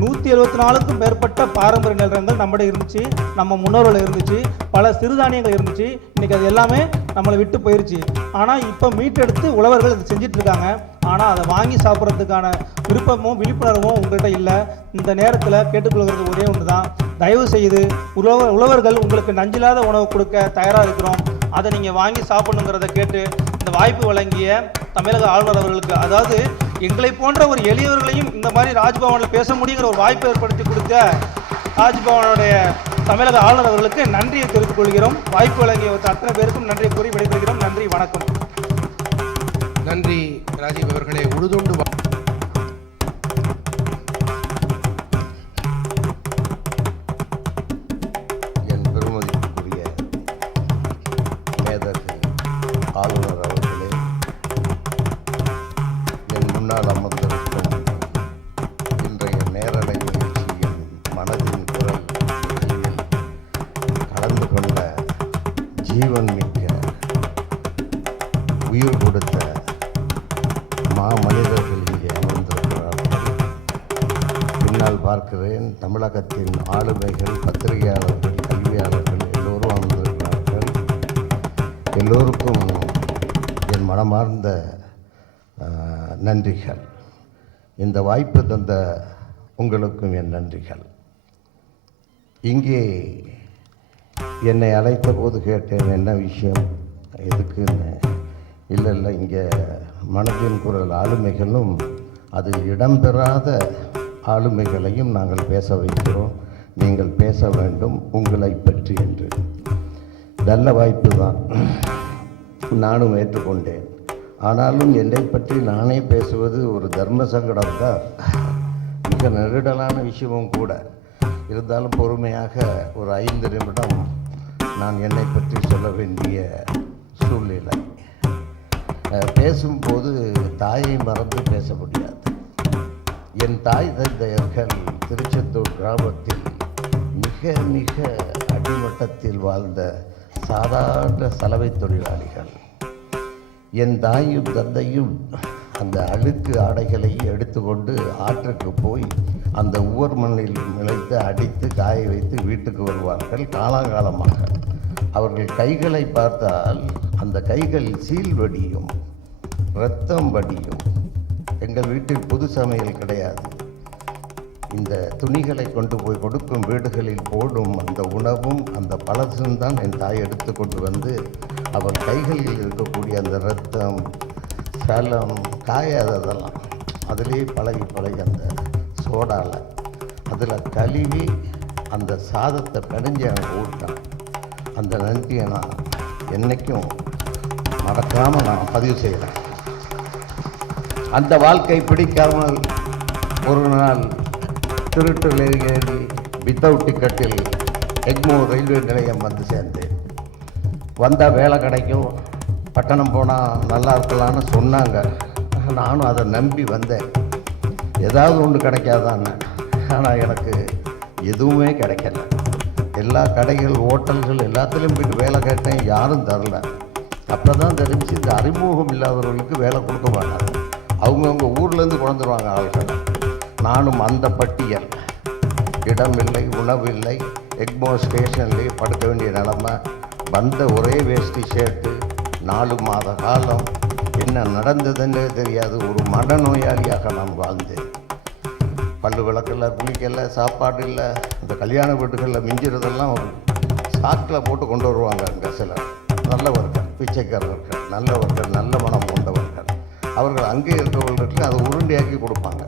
174க்கும் மேற்பட்ட பாரம்பரிய நிலங்கள் நம்மகிட்ட இருந்துச்சு, நம்ம முன்னோர்கள் இருந்துச்சு, பல சிறுதானியங்கள் இருந்துச்சு. இன்றைக்கி அது எல்லாமே நம்மளை விட்டு போயிடுச்சு. ஆனால் இப்போ மீட்டெடுத்து உழவர்கள் இது செஞ்சிட்டு இருக்காங்க. ஆனால் அதை வாங்கி சாப்பிட்றதுக்கான விருப்பமும் விழிப்புணர்வும் உங்கள்கிட்ட இல்லை. இந்த நேரத்தில் கேட்டுக்கொள்கிறது ஒரே ஒன்று தான், தயவு செய்து உழவர்கள் உங்களுக்கு நஞ்சில்லாத உணவு கொடுக்க தயாராக இருக்கிறோம், அதை நீங்கள் வாங்கி சாப்பிடணுங்கிறத கேட்டு இந்த வாய்ப்பு வழங்கிய தமிழக ஆளுநர் அவர்களுக்கு, அதாவது எங்களை போன்ற ஒரு எளியவர்களையும் இந்த மாதிரி ராஜ்பவனில் பேச முடியுங்கிற ஒரு வாய்ப்பை ஏற்படுத்தி கொடுத்த ராஜ்பவனுடைய தமிழக ஆளுநர் அவர்களுக்கு நன்றியை தெரிவித்துக் கொள்கிறோம். வாய்ப்பு வழங்கிய அத்தனை பேருக்கும் நன்றியை கூறி விடைபெறுகிறோம். நன்றி, வணக்கம். நன்றி ராஜீவ் அவர்களே. உழுதுண்டு என் பெருமதிக்குரிய மேதகு ஆளுநர் அவர்களே, என் முன்னால் அமர்ந்திருக்கும் இன்றைய நேரலை நிகழ்ச்சியின் மனதின் குரல் நிகழ்ச்சியில் கலந்து கொண்ட ஜீவன் மிக்க உயிர் கொடுத்த மனிதர்கள் இங்கே அமர்ந்திருக்கிறார்கள். பின்னால் பார்க்கிறேன் தமிழகத்தின் ஆளுமைகள், பத்திரிகையாளர்கள், கல்வியாளர்கள் எல்லோரும் அமர்ந்திருக்கிறார்கள். எல்லோருக்கும் என் மனமார்ந்த நன்றிகள். இந்த வாய்ப்பு தந்த உங்களுக்கும் என் நன்றிகள். இங்கே என்னை அழைத்த போது கேட்டேன், என்ன விஷயம், எதுக்குன்னு. இல்லை இங்கே மனதின் குரல் ஆளுமைகளும் அதில் இடம்பெறாத ஆளுமைகளையும் நாங்கள் பேச வைக்கிறோம், நீங்கள் பேச வேண்டும் உங்களை பற்றி என்று. நல்ல வாய்ப்பு தான், நானும் ஏற்றுக்கொண்டேன். ஆனாலும் என்னை பற்றி நானே பேசுவது ஒரு தர்ம சங்கடம் தான், மிக நெருடலான விஷயமும் கூட. இருந்தாலும் பொறுமையாக ஒரு 5 நிமிடம் நான் என்னை பற்றி சொல்ல வேண்டிய சூழ்நிலை. பேசும்போது தாயை மறந்து பேச முடியாது. என் தாய் தந்தையர்கள் திருச்செந்தூர் கிராமத்தில் மிக மிக அடிமட்டத்தில் வாழ்ந்த சாதாரண சலவை தொழிலாளிகள். என் தாயும் தந்தையும் அந்த அழுக்கு ஆடைகளை எடுத்துக்கொண்டு ஆற்றுக்கு போய் அந்த உவர் மண்ணில் நிலைத்து அடித்து காய வைத்து வீட்டுக்கு வருவார்கள். காலாகாலமாக அவர்கள் கைகளை பார்த்தால் அந்த கைகள் சீல் வடியும், இரத்தம் வடியும். எங்கள் வீட்டில் புது சமையல் கிடையாது. இந்த துணிகளை கொண்டு போய் கொடுக்கும் வீடுகளில் போடும் அந்த உணவும் அந்த பழசும் தான் என் தாய் எடுத்து கொண்டு வந்து அவர் கைகளில் இருக்கக்கூடிய அந்த இரத்தம், சலம், காயாததெல்லாம் அதிலே பழகி அந்த சோடாவில் அதில் கழுவி அந்த சாதத்தை பிணைஞ்சு எனக்கு ஊட்டான். அந்த நன்றியை நான் என்றைக்கும் மறக்காமல் நான் பதிவு செய்கிறேன். அந்த வாழ்க்கை பிடிக்காமல் ஒரு நாள் திருட்டில் ஏறி வித்தவுட் டிக்கெட்டில் எக்மோர் ரயில்வே நிலையம் வந்து சேர்ந்தேன். வந்தால் வேலை கிடைக்கும், பட்டணம் போனால் நல்லா இருக்கலான்னு சொன்னாங்க. நானும் அதை நம்பி வந்தேன். ஏதாவது ஒன்று கிடைக்காதான்னு. ஆனால் எனக்கு எதுவுமே கிடைக்கல. எல்லா கடைகள், ஹோட்டல்கள் எல்லாத்துலேயும் போய்ட்டு வேலை கேட்டேன், யாரும் தரல. அப்போ தான் தெரிஞ்சு இந்த அறிமுகம் இல்லாதவர்களுக்கு வேலை கொடுக்க மாட்டாங்க, அவங்கவுங்க ஊர்லேருந்து கொண்டுருவாங்க ஆள்களை. நானும் அந்த பட்டியல். இடம் இல்லை, உணவு இல்லை, எக்மோர் ஸ்டேஷன்லேயே படுக்க வேண்டிய நிலமை. வந்த ஒரே வேஷ்டி ஷர்ட்டு. 4 மாத காலம் என்ன நடந்ததுன்னே தெரியாது. ஒரு மனநோயாளியாக நான் வாழ்ந்தேன். பல்லு விளக்கல, குளிக்கல, சாப்பாடு இல்லை. இந்த கல்யாண வீட்டுகளில் மிஞ்சிறதெல்லாம் ஒரு சாக்கில் போட்டு கொண்டு வருவாங்க. அங்கே சிலர் நல்லவர்கள், பிச்சைக்காரர்கள், நல்லவர்கள், நல்ல மனம் கொண்டவர்கள். அவர்கள் அங்கே இருக்கிறவர்களுக்கு அதை உருண்டையாக்கி கொடுப்பாங்க.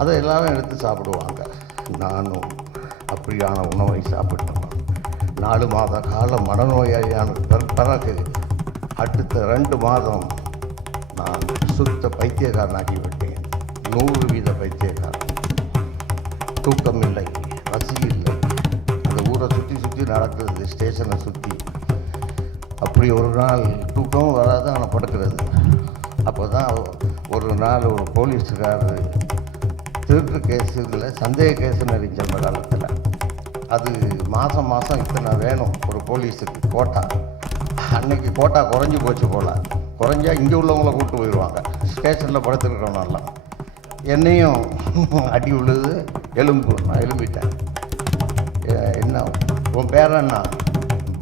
அதை எல்லாரும் எடுத்து சாப்பிடுவாங்க. நானும் அப்படியான உணவை சாப்பிட்டோம். 4 மாத காலம் மனநோயாளியான பிறகு அடுத்த 2 மாதம் நான் சுத்த பைத்தியக்காரனாகிவிட்டேன். 100% பைத்தியக்காரன். தூக்கம் இல்லை, பசி இல்லை. அந்த ஊரை சுற்றி சுற்றி நடக்கிறது, ஸ்டேஷனை சுற்றி. அப்படி ஒரு நாள் தூக்கமும் வராது, ஆனால் படுக்கிறது. அப்போ தான் ஒரு நாள் ஒரு போலீஸுக்காரர் திருட்டு கேஸுகளை சந்தேக கேஸுன்னு அறிஞ்ச அந்த காலத்தில். அது மாதம் மாதம் இத்தனை வேணும் ஒரு போலீஸுக்கு கோட்டா. அன்னைக்கு கோட்டா குறைஞ்சி போச்சு போல். குறைஞ்சா இங்கே உள்ளவங்கள கூப்பிட்டு போயிடுவாங்க. ஸ்டேஷனில் படுத்துருக்கோம்னாலாம் என்னையும் அடி விழுது, எலும்பு. நான் எலும்பிட்டேன். என்ன உன் பேர் என்ன?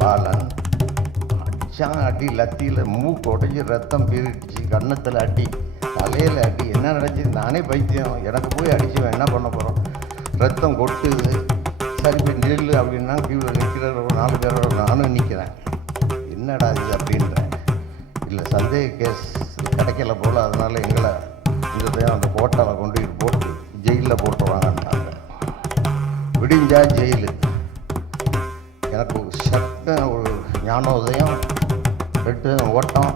பாலன். அடித்தான் அடி, லத்தியில் மூக்கு உடைஞ்சி ரத்தம் பீரிடுச்சு, கன்னத்தில் அடி, தலையில் அடி. என்ன நடந்துச்சு? நானே பைத்தியம், எனக்கு போய் அடிச்சுவேன், என்ன பண்ண போகிறோம்? ரத்தம் கொட்டுது. சரி போய் நெல் அப்படின்னா கீழே நிற்கிற ஒரு 4 பேரோட நானும் நிற்கிறேன். என்னடா இது அப்படின்றேன். இல்லை சந்தேக கேஸ் கிடைக்கல போல், அதனால் எங்களை இந்த அந்த கோட்டாவில் கொண்டு போட்டு ஜெயிலில் போட்டுருவாங்கன்னாங்க. விடிஞ்சா ஜெயிலு. எனக்கு சட்ட ஒரு ஞானோதயம், 8 ஓட்டம்.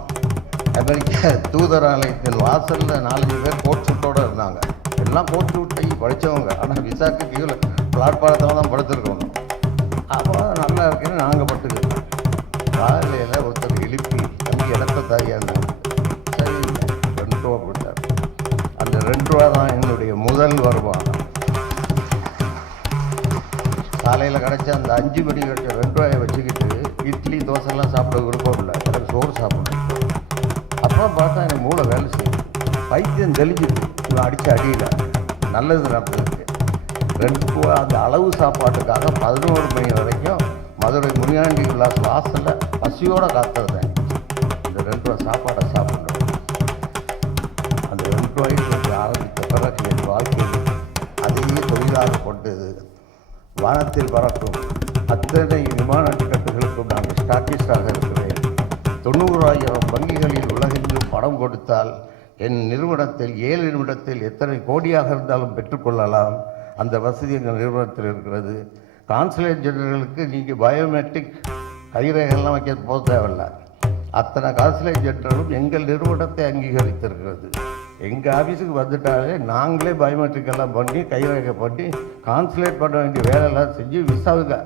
அமெரிக்க தூதராலயத்தின் வாசலில் 4 பேர் கோட் சூட்டோடு இருந்தாங்க. எல்லாம் கோட் சூட்டை படித்தவங்க, ஆனால் விசாக்கு கீழே பிளாட்பாரத்தில் தான் படுத்துருக்கோம். அப்போ நல்லா இருக்குன்னு நாங்கள் பட்டுக்கிறோம். காலையில் ஒருத்தர் எழுப்பி தம்பி இடத்த தாரியாங்க. சரி 2 ரூபா கொடுத்தார். அந்த 2 ரூபா தான் என்னுடைய முதல் வருமானம். காலையில் கிடச்ச அந்த 5 மணி கிடச்ச 2 ரூபாயை வச்சுக்கிட்டு இட்லி தோசைலாம் சாப்பிட விருப்பம் இல்லை, எனக்கு சோறு சாப்பிடணும். அப்புறம் பார்த்தா எனக்கு மூளை வேலை செய்யும், பைத்தியம் தெளிஞ்சிருக்கு. இவன் அடித்த அடியில் நல்லது நடந்ததுக்கு 2 ரூபா அந்த அளவு சாப்பாட்டுக்காக 11 மணி வரைக்கும் மதுரை முனியாண்டி விலாஸ் வாசலில் பசியோடு காத்துருந்தேன். இந்த 2 ரூபா சாப்பாடை சாப்பிடணும். அந்த 2 ரூபாய்க்கு ஆரம்பித்த பிறகு என் வாழ்க்கையில் அதையே தொழிலாக கொண்டது. வானத்தில் பறக்கும் அத்தனை விமான டிக்கெட்டுகளுக்கும் நான் ஸ்டாட்டிஸ்டாக இருக்கிறேன். 90,000 வங்கிகளில் உலகெங்கும் பணம் கொடுத்தால் என் நிறுவனத்தில் 7 நிமிடத்தில் எத்தனை கோடியாக இருந்தாலும் பெற்றுக்கொள்ளலாம். அந்த வசதி எங்கள் நிறுவனத்தில் இருக்கிறது. கான்சுலேட் ஜெனரலுக்கு நீங்கள் பயோமெட்ரிக் கைரேகைலாம் வைக்க போக தேவையில்லை. அத்தனை கான்சுலேட் ஜெனரலும் எங்கள் நிறுவனத்தை அங்கீகரித்திருக்கிறது. எங்கள் ஆஃபீஸுக்கு வந்துட்டாலே நாங்களே பயோமெட்ரிக் எல்லாம் பண்ணி கைரேகை பண்ணி கான்சுலேட் பண்ண வேண்டிய வேலையெல்லாம் செஞ்சு விசாவுக்கு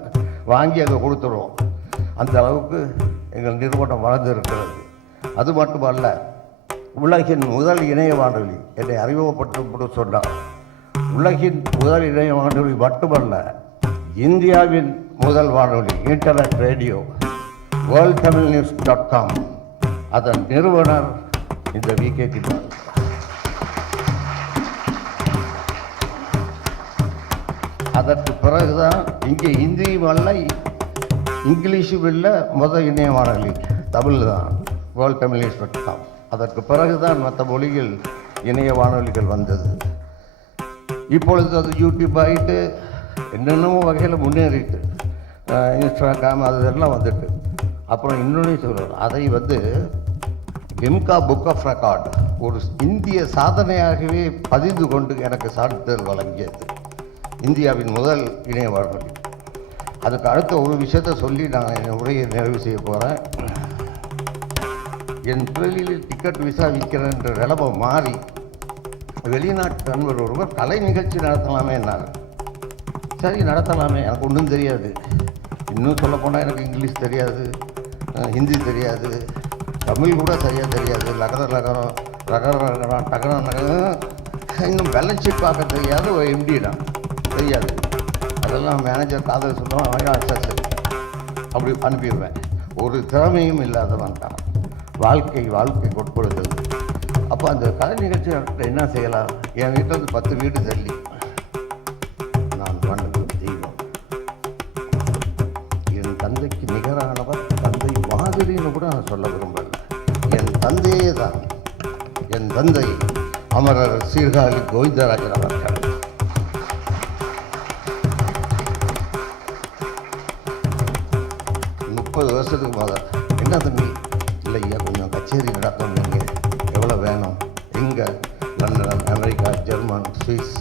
வாங்கி அங்கே கொடுத்துருவோம். அந்த அளவுக்கு எங்கள் நிறுவனம் வளர்ந்துருக்கிறது. அது மட்டுமல்ல, உலகின் முதல் இணைய வானொலி என்னை அறிமுகப்படுத்த சொன்னார். உலகின் முதல் இணைய வானொலி மட்டுமல்ல, இந்தியாவின் முதல் வானொலி இன்டர்நெட் ரேடியோ worldtamilnews.com அதன் நிறுவனர் இந்த VKT. அதற்கு பிறகுதான் இங்கே ஹிந்தியும் அல்ல இங்கிலீஷும் இல்லை, முதல் இணைய வானொலி தமிழ் தான், worldtamilnews.com. அதற்கு பிறகுதான் மற்ற மொழிகள் இணைய வானொலிகள் வந்தது. இப்பொழுது அது யூடியூப் ஆகிட்டு என்னென்னமோ வகையில் முன்னேறிட்டு இன்ஸ்டாகிராம் அதெல்லாம் வந்துட்டு. அப்புறம் இன்னொன்று சொல்கிறோம், அதை விம்கா புக் ஆஃப் ரெக்கார்ட் ஒரு இந்திய சாதனையாகவே பதிந்து கொண்டு எனக்கு சான்றிதழ் வழங்கியது. இந்தியாவின் முதல் இணைய வானொலி. அதுக்கு அடுத்த ஒரு விஷயத்தை சொல்லி நான் என் உரையை நிறைவு செய்ய போகிறேன். என் தொழிலில் டிக்கெட் விசா விற்கிறேன்ற நிலைமை மாறி வெளிநாட்டு நண்பர் ஒருவர் கலை நிகழ்ச்சி நடத்தலாமே என்னாங்க. சரி நடத்தலாமே, எனக்கு ஒன்றும் தெரியாது. இன்னும் சொல்லப்போனால் எனக்கு இங்கிலீஷ் தெரியாது, ஹிந்தி தெரியாது, தமிழ் கூட சரியாக தெரியாது. லகரம் ரகரம் டகரம் நகரம், இன்னும் பேலன்ஸ் ஷீட் பார்க்க தெரியாது. ஒரு MD தான் தெரியாது. அதெல்லாம் மேனேஜர் காதல் சொல்லுவான், சரி அப்படி அனுப்பிடுவேன். ஒரு திறமையும் இல்லாதவன் தான். வாழ்க்கை கொடுத்தது. அப்போ அந்த கலை நிகழ்ச்சி என்ன செய்யலாம்? என் வீட்டில் 10 வீடு தள்ளி நான் பண்ணுறது தெய்வம். என் தந்தைக்கு நிகரானவர், தந்தை மாதிரின்னு கூட நான் சொல்ல விரும்பல. என் தந்தையே தான். என் தந்தை அமரர் சீர்காழி கோவிந்தராஜன் அவர்கள். வருஷத்துக்கு முதல் என்ன தம்பி இல்லையா கொஞ்சம் கச்சேரி நடக்கும், நீங்கள் எவ்வளோ வேணும்? எங்கே? London, America, German, Swiss.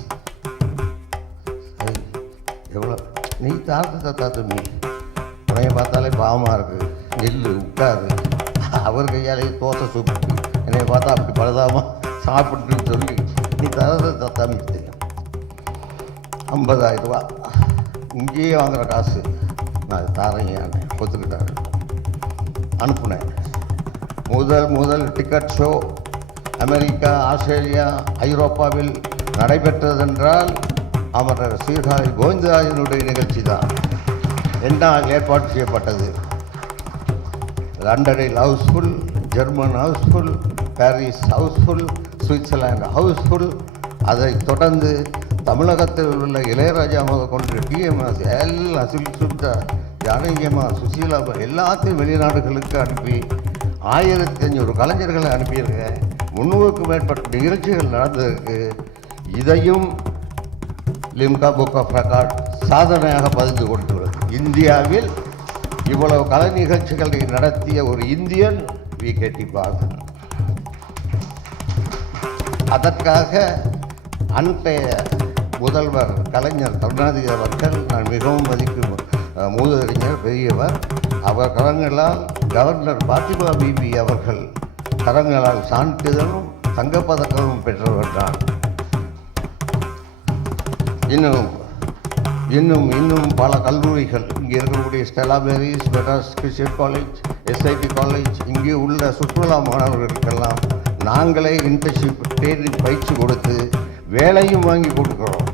எவ்வளோ? நீ தாத்தா தம்பி உனைய பார்த்தாலே பாவமாக இருக்குது. நெல் உட்காரு. அவர் கையாலேயே தோசை சூப்பு என்னை பார்த்தா அப்படி பழுதாமல் சாப்பிட்டுன்னு சொல்லி நீ தரத தம்பி 50,000 ரூபா இங்கேயே வாங்குகிற காசு நான் தாரேன் ஒத்துக்கிட்டாரு. அனுப்புனேன். முதல் டிக்கெட் ஷோ அமெரிக்கா, ஆஸ்திரேலியா, ஐரோப்பாவில் நடைபெற்றதென்றால் அமரர் சீர்காழி கோவிந்தராஜனுடைய நிகழ்ச்சி தான். என்ன ஏற்பாடு செய்யப்பட்டது? லண்டனில் house full, German house full, Paris house full, Switzerland house full. அதை தொடர்ந்து தமிழகத்தில் உள்ள இளையராஜா முதல் கொண்டு டிஎம்எஸ் எல்லாம் சுத்தா ஜானகியம்மா, சுசீலா எல்லாத்தையும் வெளிநாடுகளுக்கு அனுப்பி 1500 கலைஞர்களை அனுப்பியிருக்கேன். 300க்கும் மேற்பட்ட நிகழ்ச்சிகள் நடந்திருக்கு. இதையும் லிம்கா புக் ஆஃப் ரெக்கார்ட் சாதனையாக பதிந்து கொடுத்துள்ளது. இந்தியாவில் இவ்வளவு கலை நிகழ்ச்சிகளை நடத்திய ஒரு இந்தியன் விகேடி பாரதன். அதற்காக அன்றைய முதல்வர் கலைஞர் கருணாநிதி அவர்கள் நான் மிகவும் மதிக்கும் மூதறிஞர், பெரியவர். அவர் கரங்களால் கவர்னர் பாத்திமா பிபி அவர்கள் கரங்களால் சான்றிதழும் தங்கப்பதக்கமும் பெற்றவர் தான். இன்னும் பல கல்லூரிகள் இங்கே இருக்கக்கூடிய Stella Maris, Madras Christian college, SIT college, இங்கே உள்ள சுற்றுலா மாணவர்களுக்கெல்லாம் நாங்களே இன்டர்ன்ஷிப் ட்ரைனிங் பயிற்சி கொடுத்து வேலையும் வாங்கி கொடுக்குறோம்.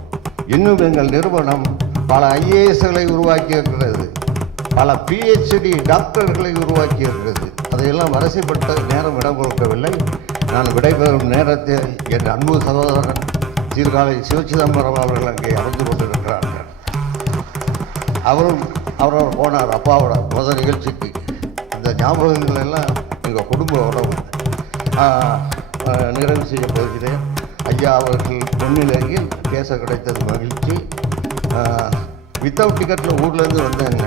இன்னும் எங்கள் நிறுவனம் பல ஐஏஎஸ்களை உருவாக்கி இருக்கிறது, பல பிஹெச்டி டாக்டர்களை உருவாக்கி இருக்கிறது. அதையெல்லாம் வரிசைப்பட்ட நேரம் இடம் கொடுக்கவில்லை. நான் விடைபெறும் நேரத்தில் என் அன்பு சகோதரன் சீர்காழி சிவச்சிதம்பரம் அவர்கள் அங்கே அமர்ந்து கொண்டிருக்கிறார்கள். அவரோட போனார் அப்பாவோட முதல் நிகழ்ச்சிக்கு. இந்த ஞாபகங்கள் எல்லாம் எங்கள் குடும்ப உறவு. நிறைவு செய்ய போகிறேன். ஐயா அவர்கள் முன்னிலையில் பேச கிடைத்தது மகிழ்ச்சி. வித்தவுட் டிக்கெட்டில் ஊர்லேருந்து வந்தேங்க.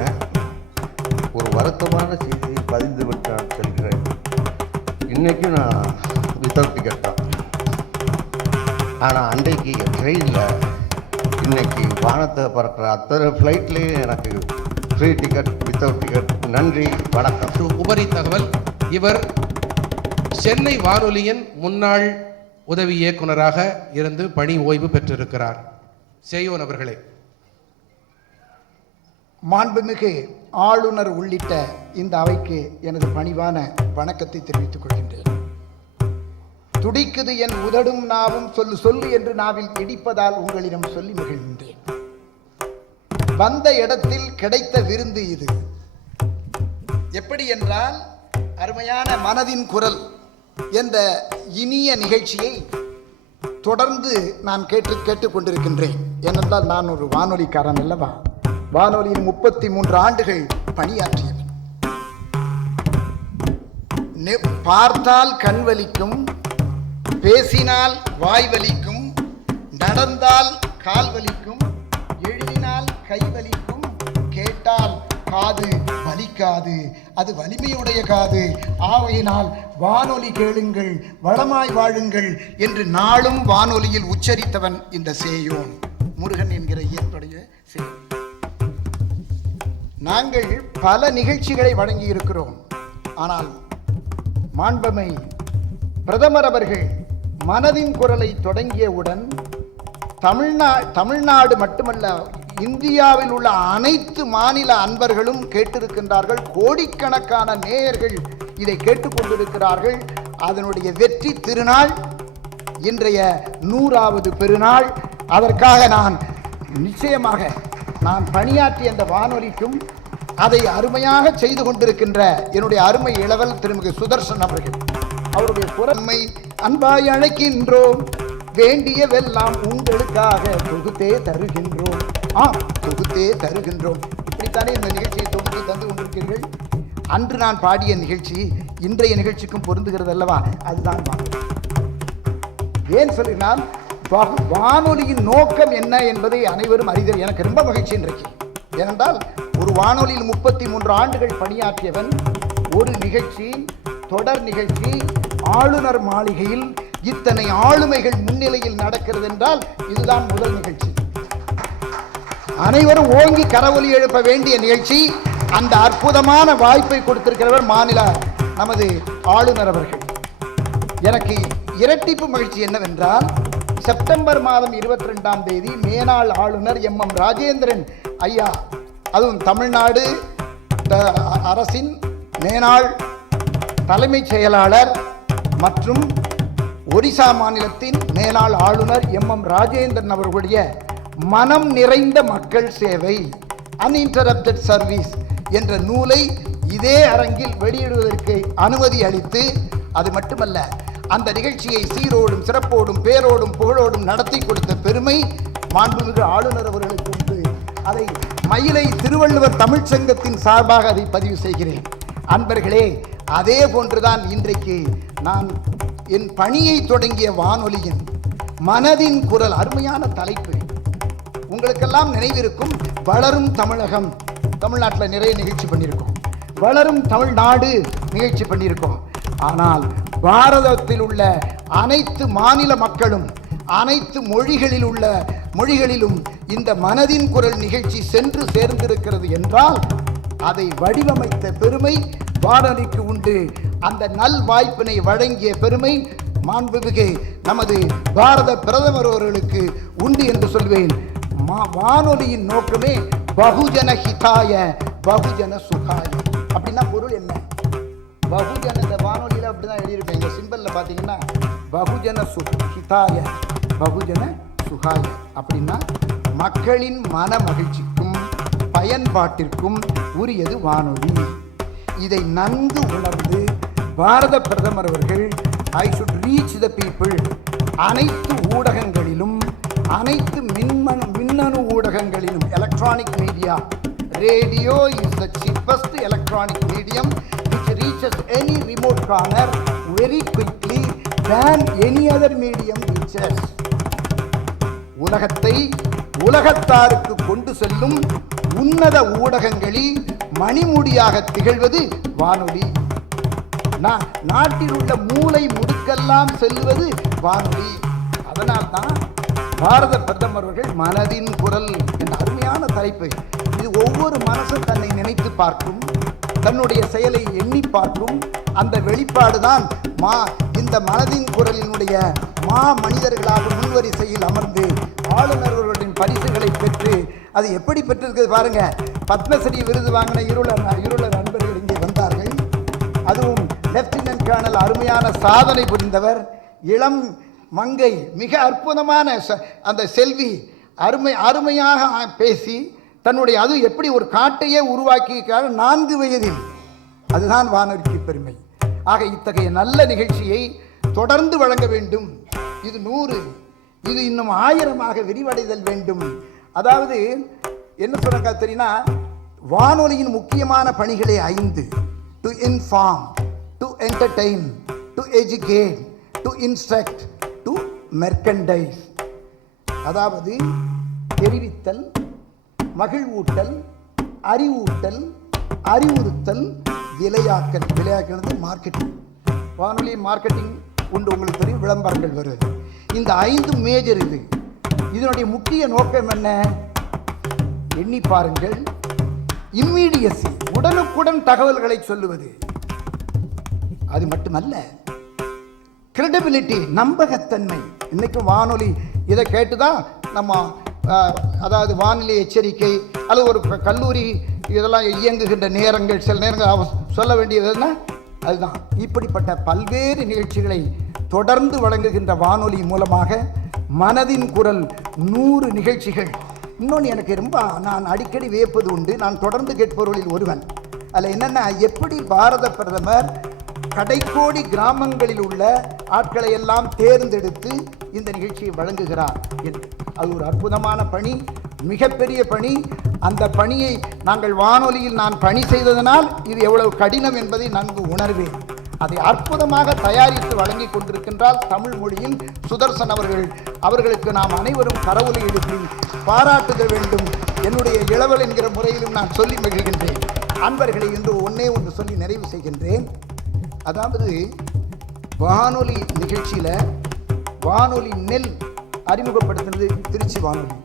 ஒரு வருத்தமான செய்தியை பதிந்து விட்டு நான் செல்கிறேன். இன்றைக்கும் நான் வித்தவுட் டிக்கெட் தான். ஆனால் அன்றைக்கு ட்ரெயினில் இன்னைக்கு வானத்தை பறக்கிற அத்தனை ஃப்ளைட்லேயும் எனக்கு ஃப்ரீ டிக்கெட், வித்தவுட் டிக்கெட். நன்றி, வணக்கம். உபரி தகவல், இவர் சென்னை வானொலியின் முன்னாள் உதவி இயக்குனராக இருந்து பணி ஓய்வு பெற்றிருக்கிறார். செய்யோன் அவர்களே. மாண்புமிகு ஆளுநர் உள்ளிட்ட இந்த அவைக்கு எனது பணிவான வணக்கத்தை தெரிவித்துக் கொள்கின்றேன். துடிக்குது என் உதடும் நாவும், சொல்லு சொல்லு என்று நாவில் இடிப்பதால் உங்களிடம் சொல்லி மகிழ்கின்றேன். வந்த இடத்தில் கிடைத்த விருந்து இது. எப்படி என்றால், அருமையான மனதின் குரல் என்ற இனிய நிகழ்ச்சியை தொடர்ந்து நான் கேட்டுக்கொண்டிருக்கின்றேன். ஏனென்றால் நான் ஒரு வானொலிக்காரன் அல்லவா. வானொலியில் 33 ஆண்டுகள் பணியாற்றியவன். பார்த்தால் கண் வலிக்கும், பேசினால் வாய் வலிக்கும், நடந்தால் கால் வலிக்கும், எழுதினால் கை வலிக்கும், கேட்டால் காது வலிக்காது, அது வலிமையுடைய காது. ஆகையினால் வானொலி கேளுங்கள், வளமாய் வாழுங்கள் என்று நாளும் வானொலியில் உச்சரித்தவன் இந்த சேயோன் முருகன் என்கிற இயற்புடைய சேயோன். நாங்கள் பல நிகழ்ச்சிகளை வழங்கி இருக்கிறோம். ஆனால் மாண்பமை பிரதமர் அவர்கள் மனதின் குரலை தொடங்கியவுடன் தமிழ்நாடு மட்டுமல்ல, இந்தியாவில் உள்ள அனைத்து மாநில அன்பர்களும் கேட்டிருக்கின்றார்கள். கோடிக்கணக்கான நேயர்கள் இதை கேட்டுக்கொண்டிருக்கிறார்கள். அதனுடைய வெற்றி திருநாள் இன்றைய 100வது பெருநாள். அதற்காக நான் நிச்சயமாக நான் பணியாற்றிய அந்த வானொலிக்கும் அதை அருமையாக செய்து கொண்டிருக்கின்ற என்னுடைய அருமை இளவல் திருமிகு சுதர்சன் அவர்கள், அவருடைய குரல்மை அன்பாய் அழைக்கின்றோம், வேண்டியவெல்லாம் உங்களுக்காக தொகுத்தே தருகின்றோம், தொகுத்தே தருகின்றோம். இப்படித்தானே இந்த நிகழ்ச்சியை தொகுத்து தந்து கொண்டிருக்கிறீர்கள். அன்று நான் பாடிய நிகழ்ச்சி இன்றைய நிகழ்ச்சிக்கும் பொருந்துகிறது அல்லவா. அதுதான் ஏன் சொல்லினால், வானொலியின் நோக்கம் என்ன என்பதை அனைவரும் அறிதல் எனக்கு ரொம்ப மகிழ்ச்சி இன்றைக்கு. ஏனென்றால் ஒரு வானொலியில் 33 ஆண்டுகள் பணியாற்றியவன், ஒரு நிகழ்ச்சி, தொடர் நிகழ்ச்சி, ஆளுநர் மாளிகையில் இத்தனை ஆளுமைகள் முன்னிலையில் நடக்கிறது என்றால் இதுதான் முதல் நிகழ்ச்சி. அனைவரும் ஓங்கி கரவொலி எழுப்ப வேண்டிய நிகழ்ச்சி. அந்த அற்புதமான வாய்ப்பை கொடுத்திருக்கிறவர் மாநில நமது ஆளுநர் அவர்கள். எனக்கு இரட்டிப்பு மகிழ்ச்சி என்னவென்றால், செப்டம்பர் மாதம் 22ஆம் தேதி மேனாள் ஆளுநர் MM ராஜேந்திரன் ஐயா, அதுவும் தமிழ்நாடு அரசின் மேனாள் தலைமைச் செயலாளர் மற்றும் ஒரிசா மாநிலத்தின் மேனாள் ஆளுநர் MM ராஜேந்திரன் அவர்களுடைய மனம் நிறைந்த மக்கள் சேவை, அன்இன்டரப்டட் சர்வீஸ் என்ற நூலை இதே அரங்கில் வெளியிடுவதற்கு அனுமதி அளித்து, அது மட்டுமல்ல, அந்த நிகழ்ச்சியை சீரோடும் சிறப்போடும் பேரோடும் புகழோடும் நடத்தி கொடுத்த பெருமை மாண்புமிகு ஆளுநர் அவர்களுக்கு உண்டு. அதை மயிலை திருவள்ளுவர் தமிழ்ச் சங்கத்தின் சார்பாக அதை பதிவு செய்கிறேன். அன்பர்களே, அதே போன்றுதான் இன்றைக்கு நான் என் பணியை தொடங்கிய வானொலியின் மனதின் குரல், அருமையான தலைப்பு. உங்களுக்கெல்லாம் நினைவிருக்கும், வளரும் தமிழகம். தமிழ்நாட்டில் நிறைய நிகழ்ச்சி பண்ணியிருக்கோம், வளரும் தமிழ்நாடு நிகழ்ச்சி பண்ணியிருக்கோம். ஆனால் பாரதத்தில் உள்ள அனைத்து மாநில மக்களும் அனைத்து மொழிகளிலும் இந்த மனதின் குரல் நிகழ்ச்சி சென்று சேர்ந்திருக்கிறது என்றால் அதை வடிவமைத்த பெருமை வானொலிக்கு உண்டு. அந்த நல் வாய்ப்பினை வழங்கிய பெருமை மாண்புமிகு நமது பாரத பிரதமர் அவர்களுக்கு உண்டு என்று சொல்வேன். வானொலியின் நோக்கமே பகுஜன ஹிதாய பகுஜன சுகாய. அப்படின்னா பொருள் என்ன? பகுஜன, இந்த வானொலியில் அப்படிதான் எழுதியிருப்பேன். இந்த சிம்பல்ல பார்த்தீங்கன்னா பகுஜன ஹிதாய பகுஜன சுகாய. அப்படின்னா மக்களின் மன மகிழ்ச்சிக்கும் பயன்பாட்டிற்கும் உரியது வானொலி. இதை நன்கு உணர்ந்து பாரத பிரதமர் அவர்கள் I should reach the people, அனைத்து ஊடகங்களிலும், அனைத்து மின்னணு ஊடகங்களிலும், electronic media, radio is the cheapest electronic medium which reaches any remote corner very quickly than any other medium reaches. உலகத்தை உலகத்தாருக்கு கொண்டு செல்லும் உன்னத ஊடகங்களில் மணிமுடியாக திகழ்வது வானொலி. நாட்டில் உள்ள மூலை முடுக்கெல்லாம் செல்வது வானொலி. அதனால்தான் பாரத பிரதமர் அவர்கள் மனதின் குரல் என்ற அருமையான தலைப்பு. இது ஒவ்வொரு மனசும் தன்னை நினைத்து பார்க்கும், தன்னுடைய செயலை எண்ணி பார்க்கும் அந்த வெளிப்பாடுதான் இந்த மனதின் குரலினுடைய மனிதர்களாக முன்வரிசையில் அமர்ந்து ஆளுநர்களின் பரிசுகளை பெற்று, அது எப்படி பெற்றிருக்கிறது பாருங்க. பத்மஸ்ரீ விருது வாங்கின இருளர் நண்பர்கள் இங்கே வந்தார்கள். அதுவும் லெப்டினன்ட் கர்னல், அருமையான சாதனை புரிந்தவர், இளம் மங்கை, மிக அற்புதமான அந்த செல்வி, அருமையாக பேசி தன்னுடைய, அது எப்படி ஒரு காட்டையே உருவாக்கியிருக்கிறார் 4 வயதில். அதுதான் வானொலிக்கு பெருமை. ஆக இத்தகைய நல்ல நிகழ்ச்சியை தொடர்ந்து வழங்க வேண்டும். இது 100, இது இன்னும் 1000 விரிவடைதல் வேண்டும். அதாவது என்ன சொல்றாங்க தெரியுமா, வானொலியின் முக்கியமான பணிகளே 5: to inform, to entertain, to educate, to instruct, to merchandise. அதாவது தெரிவித்தல், மகிழ்வூட்டல், அறிவூட்டல், அறிவுறுத்தல், விளையாக்கல். விளையாக்கிறது மார்க்கெட்டிங். வானொலி மார்க்கெட்டிங் உண்டு, உங்களுக்கு தெரியும், விளம்பரங்கள் வருது. இந்த 5 மேஜர். இதனுடைய முக்கிய நோக்கம் என்ன? எண்ணி பாருங்கள். இம்மீடியசி, உடனுக்குடன் தகவல்களை சொல்லுவது. அது மட்டுமல்ல, கிரெடிபிலிட்டி, நம்பகத்தன்மை. இன்னைக்கு வானொலி இதை கேட்டுதான் நம்ம, அதாவது வானிலை எச்சரிக்கை அல்லது ஒரு கல்லூரி இதெல்லாம் இயங்குகின்ற நேரங்கள், சில நேரங்கள் சொல்ல வேண்டியதுன்னா அதுதான். இப்படிப்பட்ட பல்வேறு நிகழ்ச்சிகளை தொடர்ந்து வழங்குகின்ற வானொலி மூலமாக மனதின் குரல் 100 நிகழ்ச்சிகள். இன்னொன்று எனக்கு ரொம்ப நான் அடிக்கடி வியப்பது உண்டு, நான் தொடர்ந்து கேட்பவர்களில் ஒருவன். அதில் என்னென்னா, எப்படி பாரத பிரதமர் கடைக்கோடி கிராமங்களில் உள்ள ஆட்களை எல்லாம் தேர்ந்தெடுத்து இந்த நிகழ்ச்சியை வழங்குகிறார் என்று. அது ஒரு அற்புதமான பணி, மிகப்பெரிய பணி. அந்த பணியை நாங்கள் வானொலியில் நான் பணி செய்ததனால் இது எவ்வளவு கடினம் என்பதை நன்கு உணர்வேன். அதை அற்புதமாக தயாரித்து வழங்கி கொண்டிருக்கின்றால் தமிழ் மொழியில் சுதர்சன் அவர்களுக்கு நாம் அனைவரும் கரவொலி எழுப்பி பாராட்டுக வேண்டும். என்னுடைய இளவல் என்கிற முறையிலும் நான் சொல்லி மகிழ்கின்றேன். அன்பர்களை இன்று ஒன்று சொல்லி நிறைவு செய்கின்றேன். அதாவது வானொலி நிகழ்ச்சியில் வானொலி நெல் அறிமுகப்படுத்துறது திருச்சி வானொலி,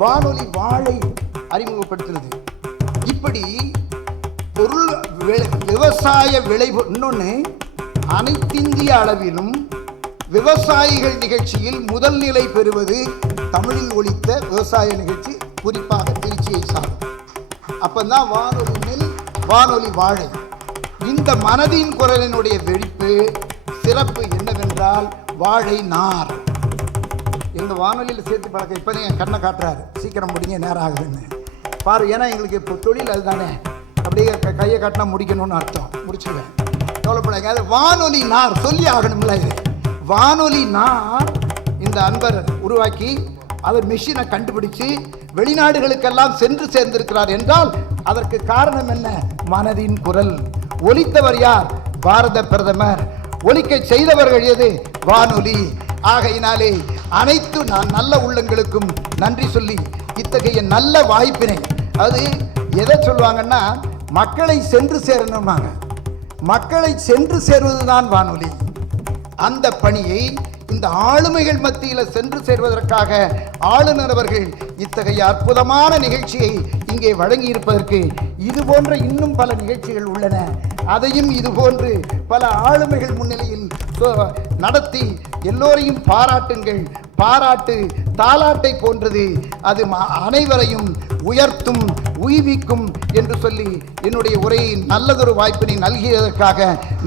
வானொலி வாழை அறிமுகப்படுத்துறது. இப்படி பொருள் விவசாய விளைவு. இன்னொன்று, அனைத்திந்திய அளவிலும் விவசாயிகள் நிகழ்ச்சியில் முதல் நிலை பெறுவது தமிழில் ஒலித்த விவசாய நிகழ்ச்சி, குறிப்பாக திருச்சியை சார்ந்த. அப்பந்தான் வானொலி நெல், வானொலி வாழை. இந்த மனதின் குரலினுடைய வெடிப்பு சிறப்பு என்னவென்றால் வாழை நார். எங்கள் வானொலியில் சேர்த்து பழக்கம். இப்போ நீங்கள் கண்ணை காட்டுறாரு, சீக்கிரம் முடிங்க, நேரம் ஆகுதுன்னு பாரு. ஏன்னா எங்களுக்கு இப்போ தொழில் அதுதானே. அப்படியே கையை காட்டினா முடிக்கணும்னு அர்த்தம். முடிச்சுவேன், கவலைப்படாங்க. அது வானொலி நார் சொல்லி ஆகணும்ல. இது வானொலி நார் இந்த அன்பர் உருவாக்கி அவர் மெஷினை கண்டுபிடிச்சு வெளிநாடுகளுக்கெல்லாம் சென்று சேர்ந்திருக்கிறார் என்றால் அதற்கு காரணம் என்ன? மனதின் குரல். ஒலித்தவர் யார்? பாரத பிரதமர். ஒலிக்க செய்தவர்கள் எது? வானொலி. ஆகையினாலே அனைத்து நல்ல உள்ளங்களுக்கும் நன்றி சொல்லி இத்தகைய நல்ல வாய்ப்பினை, அது எதை சொல்லுவாங்கன்னா மக்களை சென்று சேரணும்னாங்க. மக்களை சென்று சேர்வதுதான் வானொலி. அந்த பணியை இந்த ஆளுமைகள் மத்தியில் சென்று சேர்வதற்காக ஆளுநர் அவர்கள் இத்தகைய அற்புதமான நிகழ்ச்சியை இங்கே வழங்கி இருப்பதற்கு இது போன்ற இன்னும் பல நிகழ்ச்சிகள் உள்ளன. அதையும் இது போன்று பல ஆளுமைகள் முன்னிலையில் நடத்தி எல்லோரையும் பாராட்டுங்கள். பாராட்டு தாலாட்டை போன்றது, அது அனைவரையும் உயர்த்தும், உய்விக்கும் என்று சொல்லி என்னுடைய உரையை நல்லதொரு வாய்ப்பினை நல்கியதற்காக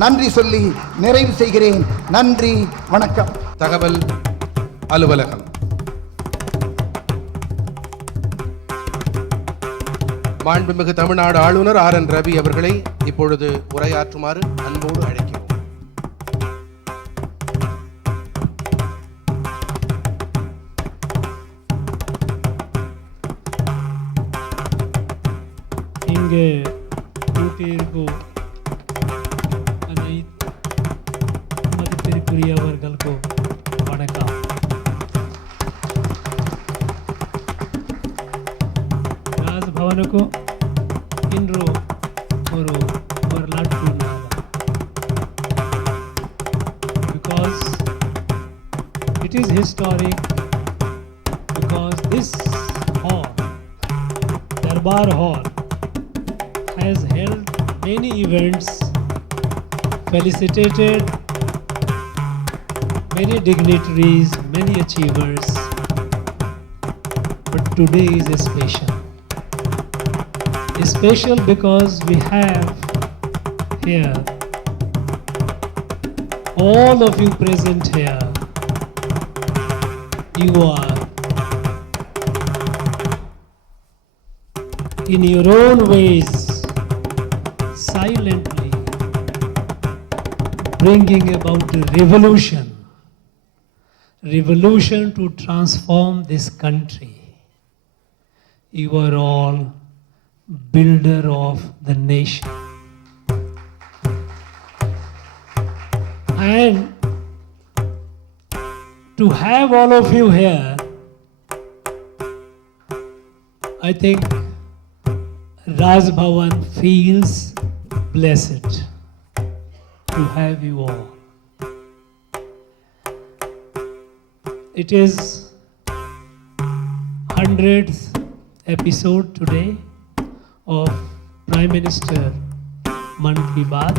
நன்றி சொல்லி நிறைவு செய்கிறேன். நன்றி, வணக்கம். தகவல் அலுவலகம். மாண்புமிகு தமிழ்நாடு ஆளுநர் RN ரவி அவர்களை இப்பொழுது உரையாற்றுமாறு அன்போடு அழைக்கிறோம். இங்கே கூட்டியிருக்கும் அனைத்து மதிப்பிற்குரியவர்களுக்கும் வணக்கம். ராஜ்பவனுக்கு இன்று ஒரு வரலாற்று நாள். Because it is historic, because this hall, Darbar Hall, has held many events, felicitated many dignitaries, many achievers, but today is special. It's special because we have here all of you present here. You are in your own ways silently bringing about a revolution to transform this country. You are all builder of the nation. And to have all of you here, I think Rajbhavan feels blessed to have you all. It is 100th episode today of Prime Minister Man Ki Baat.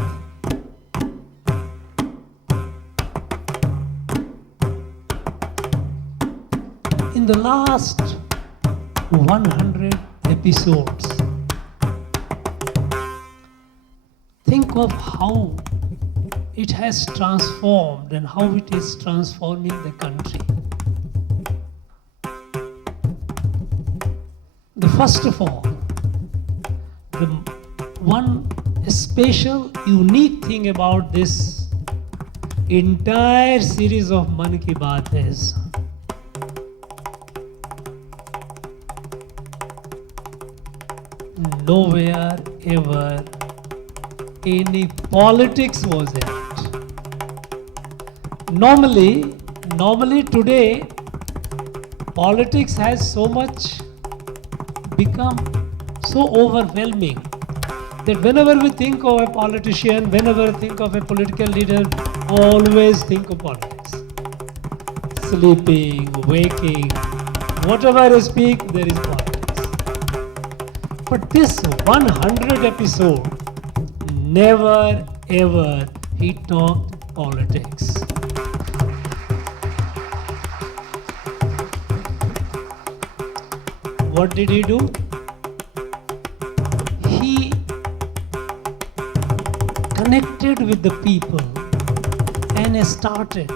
In the last 100 episodes, think of how it has transformed and how it is transforming the country. First of all, the one special, unique thing about this entire series of Man Ki Baat is nowhere ever any politics was in it. Normally today, politics has so much become so overwhelming that whenever we think of a politician, whenever we think of a political leader, always think of politics. Sleeping, waking, whatever I speak, there is politics. But this 100 episode, never ever he talked politics. What did he do? He connected with the people and started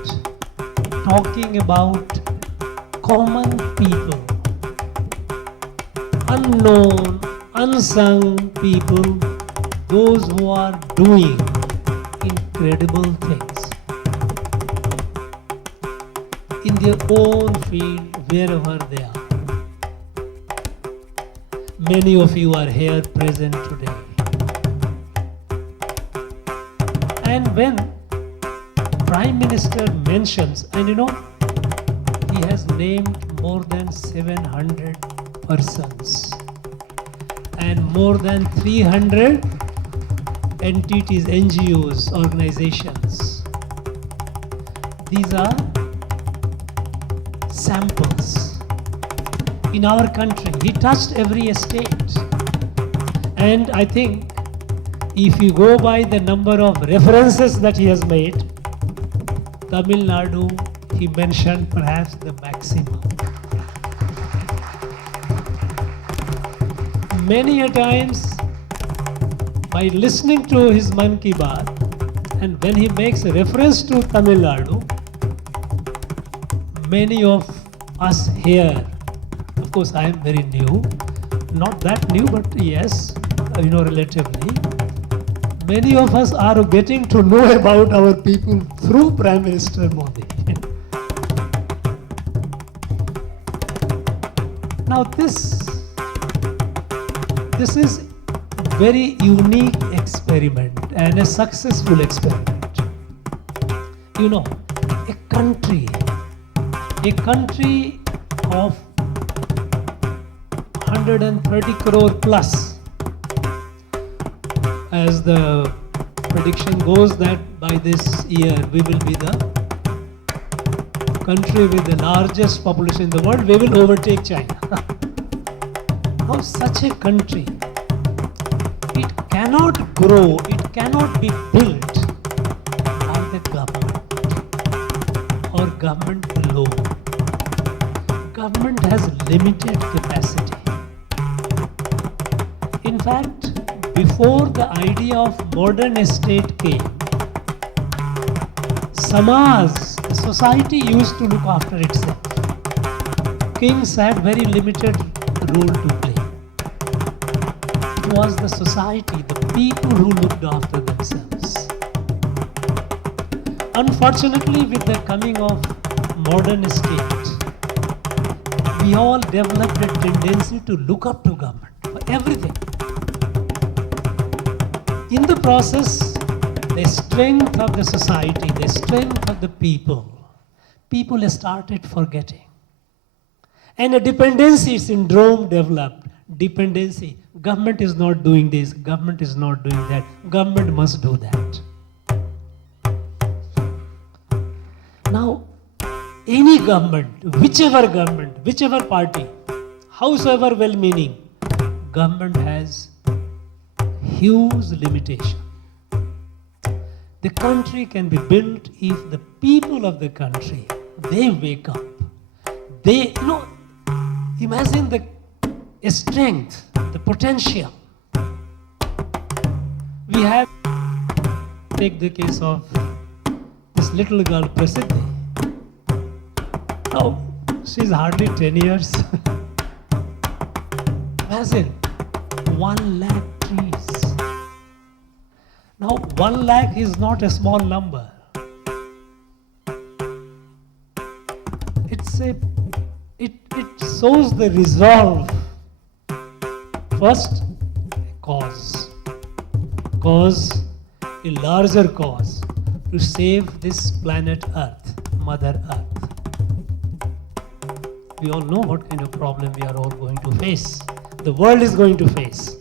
talking about common people, unknown, unsung people those who are doing incredible things in their own field, wherever they are. Many of you are here present today. And when Prime Minister mentions, and you know, he has named more than 700 persons and more than 300 entities, NGOs, organizations. These are samples. In our country, he touched every estate. And I think if you go by the number of references that he has made, Tamil Nadu, he mentioned perhaps the maximum. Many a times, by listening to his Man Ki Baat, and when he makes a reference to Tamil Nadu, many of us here, of course I am very new, not that new, but yes, relatively, many of us are getting to know about our people through Prime Minister Modi. Now this is very unique experiment and a successful experiment. You know, a country of 130 crore plus, as the prediction goes that by this year we will be the country with the largest population in the world, we will overtake China. Now such a country, it cannot grow, it cannot be built by the government or government alone. Government has limited capacity. In fact, before the idea of modern estate came, Samaj, society used to look after itself. Kings had very limited role to play. It was the society, the people who looked after themselves. Unfortunately, with the coming of modern estate, we all developed a tendency to look up to government for everything. In the process, the strength of the society, the strength of the people started forgetting. And a dependency syndrome developed. Dependency. Government is not doing this, government is not doing that, government must do that. Now, any government, whichever party, howsoever well-meaning, government has huge limitation. The country can be built if the people of the country, they wake up. They, imagine the strength, the potential. We have, take the case of this little girl, Prasiddhi. Now, she's hardly 10 years. Imagine, 1 lakh trees. Now, 1 lakh is not a small number. It shows the resolve. First, a larger cause to save this planet Earth, Mother Earth. We all know what kind of problem we are all going to face. The world is going to face.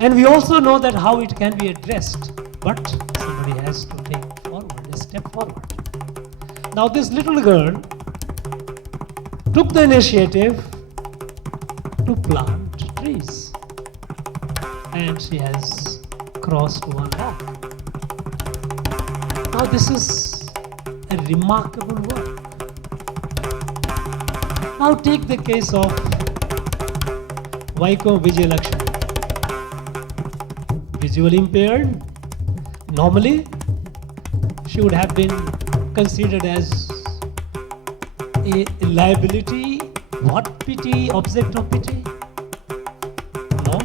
And we also know that how it can be addressed. But somebody has to take forward, a step forward. Now this little girl took the initiative to plant trees. And she has crossed 1 lakh. Now this is a remarkable work. Now take the case of Vaiko Vijayalakshmi. Visually impaired, normally she would have been considered as a liability, what pity, object of pity? No,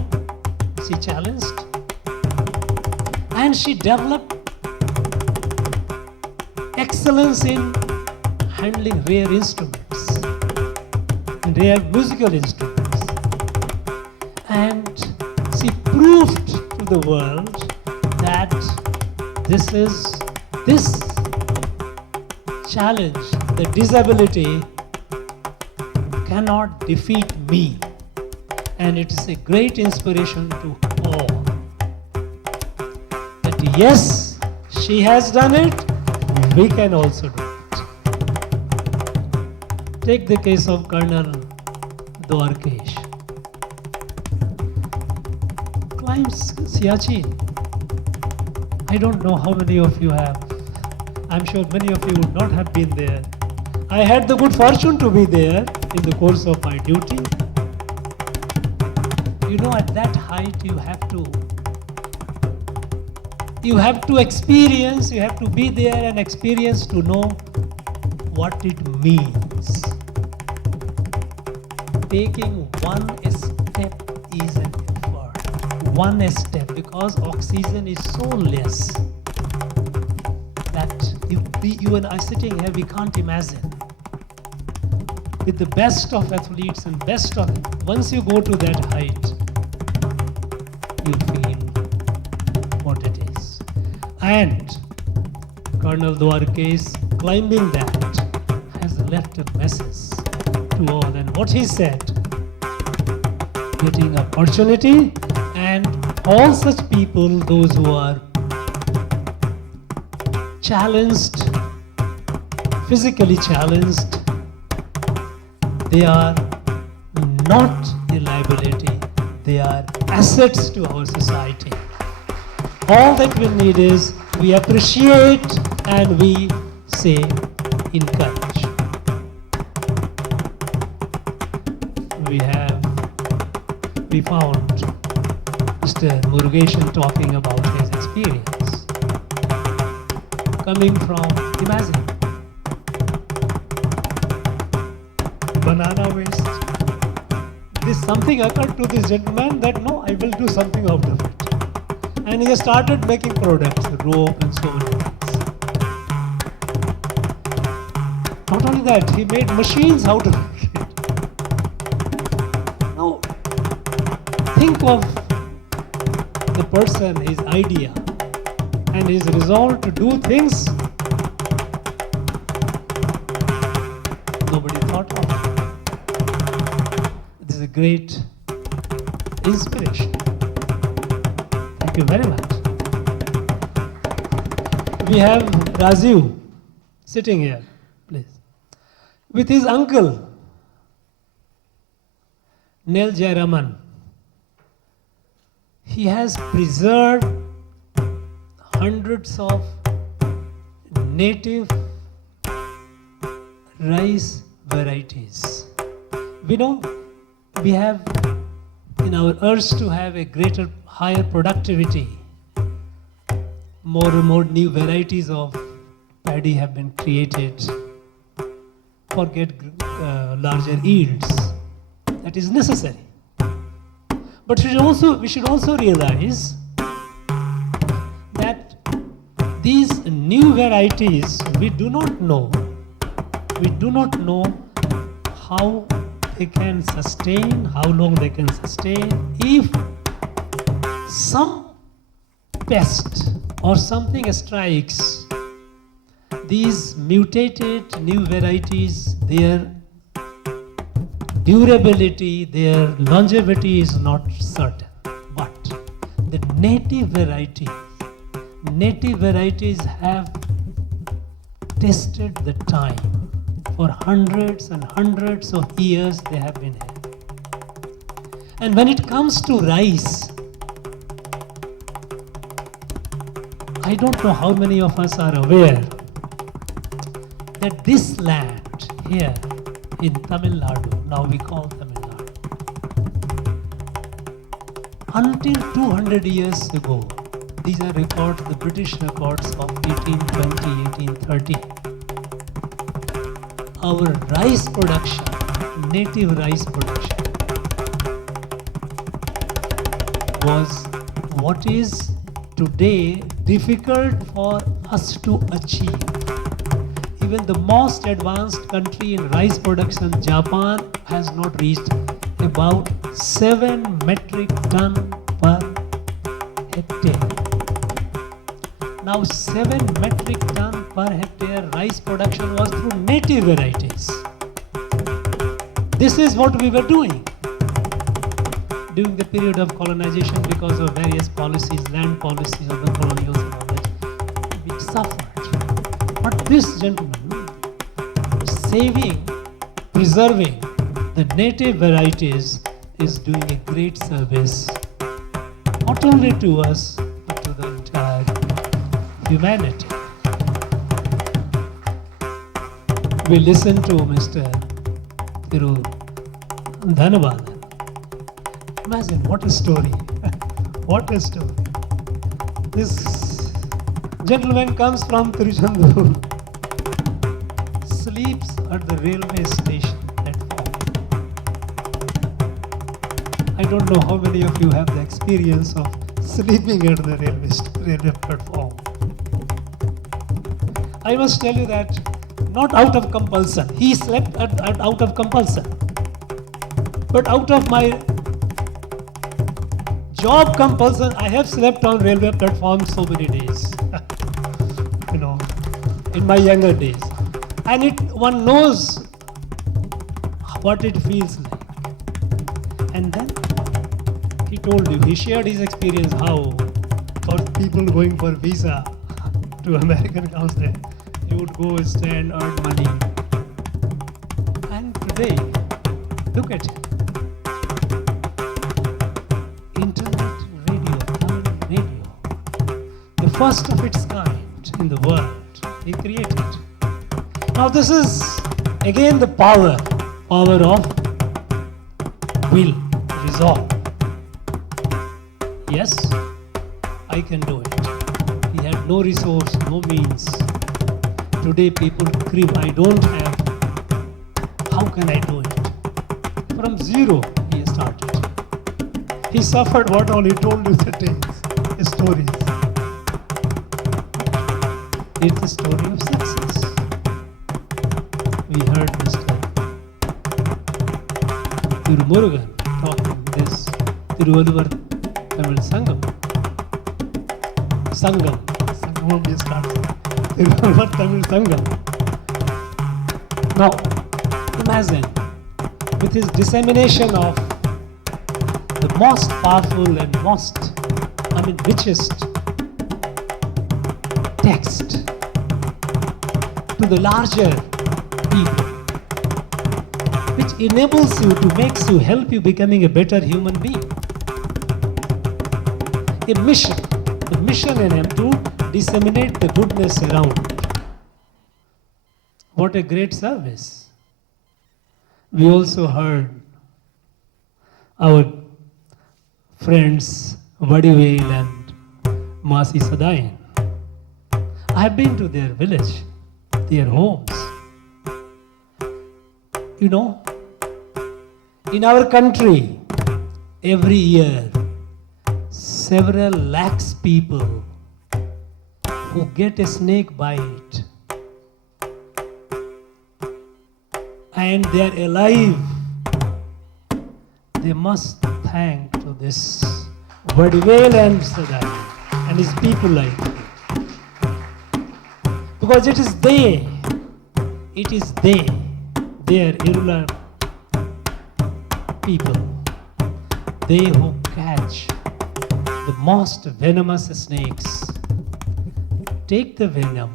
she challenged, and she developed excellence in handling rare instruments, rare musical instruments, and she proved to the world that this challenge, the disability cannot defeat me, and it is a great inspiration to all. That yes, she has done it, we can also do it. Take the case of Colonel Dwarkesh. Climbs Siachen. I don't know how many of you have. I'm sure many of you would not have been there. I had the good fortune to be there in the course of my duty. You know, at that height you have to experience, you have to be there and experience to know what it means. Taking one step is an effort. One step, because oxygen is so less that you and I sitting here, we can't imagine. With the best of athletes and once you go to that height, you feel what it is. And Colonel Dwarkesh climbing that has left a message to all. And what he said, getting opportunity, and all such people, those who are challenged, physically challenged, they are not a liability, they are assets to our society. All that we need is we appreciate and we say encourage. We found Mr. Murugeshan talking about his experience. Coming from, imagine, banana waste. Something occurred to this gentleman that no, I will do something out of it. And he started making products, rope and so many things. Not only that, he made machines out of it. Now, think of the person, his idea, and his resolve to do things nobody thought of. This is a great inspiration. Thank you very much. We have Rajiv sitting here, please, with his uncle, Nel Jayaraman. He has preserved hundreds of native rice varieties. We know we have in our urge to have a greater, higher productivity. More and more new varieties of paddy have been created for get larger yields. That is necessary. But we should also realize that these new varieties, we do not know how they can sustain, how long they can sustain. If some pest or something strikes, these mutated new varieties, their durability, their longevity is not certain. But the native varieties have tested the time. For hundreds and hundreds of years they have been here. And when it comes to rice, I don't know how many of us are aware that this land here in Tamil Nadu, now we call Tamil Nadu, until 200 years ago, these are records, the British records of 1820, 1830. Our rice production, native rice production, was what is today difficult for us to achieve. Even the most advanced country in rice production, Japan, has not reached about 7 metric ton per hectare. Now 7 metric ton per hectare rice production was through native varieties. This is what we were doing during the period of colonization because of various policies, land policies of the colonials and all that. We suffered. But this gentleman, saving, preserving the native varieties, is doing a great service, not only to us, but to the entire humanity. We listen to Mr. Thiru Dhanavadan. Imagine what a story. What a story. This gentleman comes from Tiruchendur, sleeps at the railway station platform. I don't know how many of you have the experience of sleeping at the railway platform. I must tell you that not out of compulsion. He slept out of compulsion. But out of my job compulsion, I have slept on railway platforms so many days. In my younger days. And one knows what it feels like. And then he told you, he shared his experience how for people going for visa to American consulate, you would go stand, earn money. And today, look at it. Internet radio, the first of its kind in the world, he created. Now this is again the power of will, resolve. Yes, I can do it. He had no resource, no means. Today people scream, I don't have. How can I do it? From zero he started. He suffered what all he told you the tales, his stories. It's the story of success. We heard Mr. Thirumurugan talking this Thiruvalluvar Tamil Sangam. Sangam only starts. Thiruvalluvar Tamil Sangam. Now, imagine with his dissemination of the most powerful and richest text to the larger people, which enables you to help you becoming a better human being. The mission in him to disseminate the goodness around. What a great service. We also heard our friends Vadivel and Masi Sadayan. I have been to their village, their homes. In our country, every year, several lakhs people who get a snake bite and they are alive, they must thank to this Vadivel and Sadayan and his people like him. Because it is they, are irregular people, they who catch the most venomous snakes, take the venom,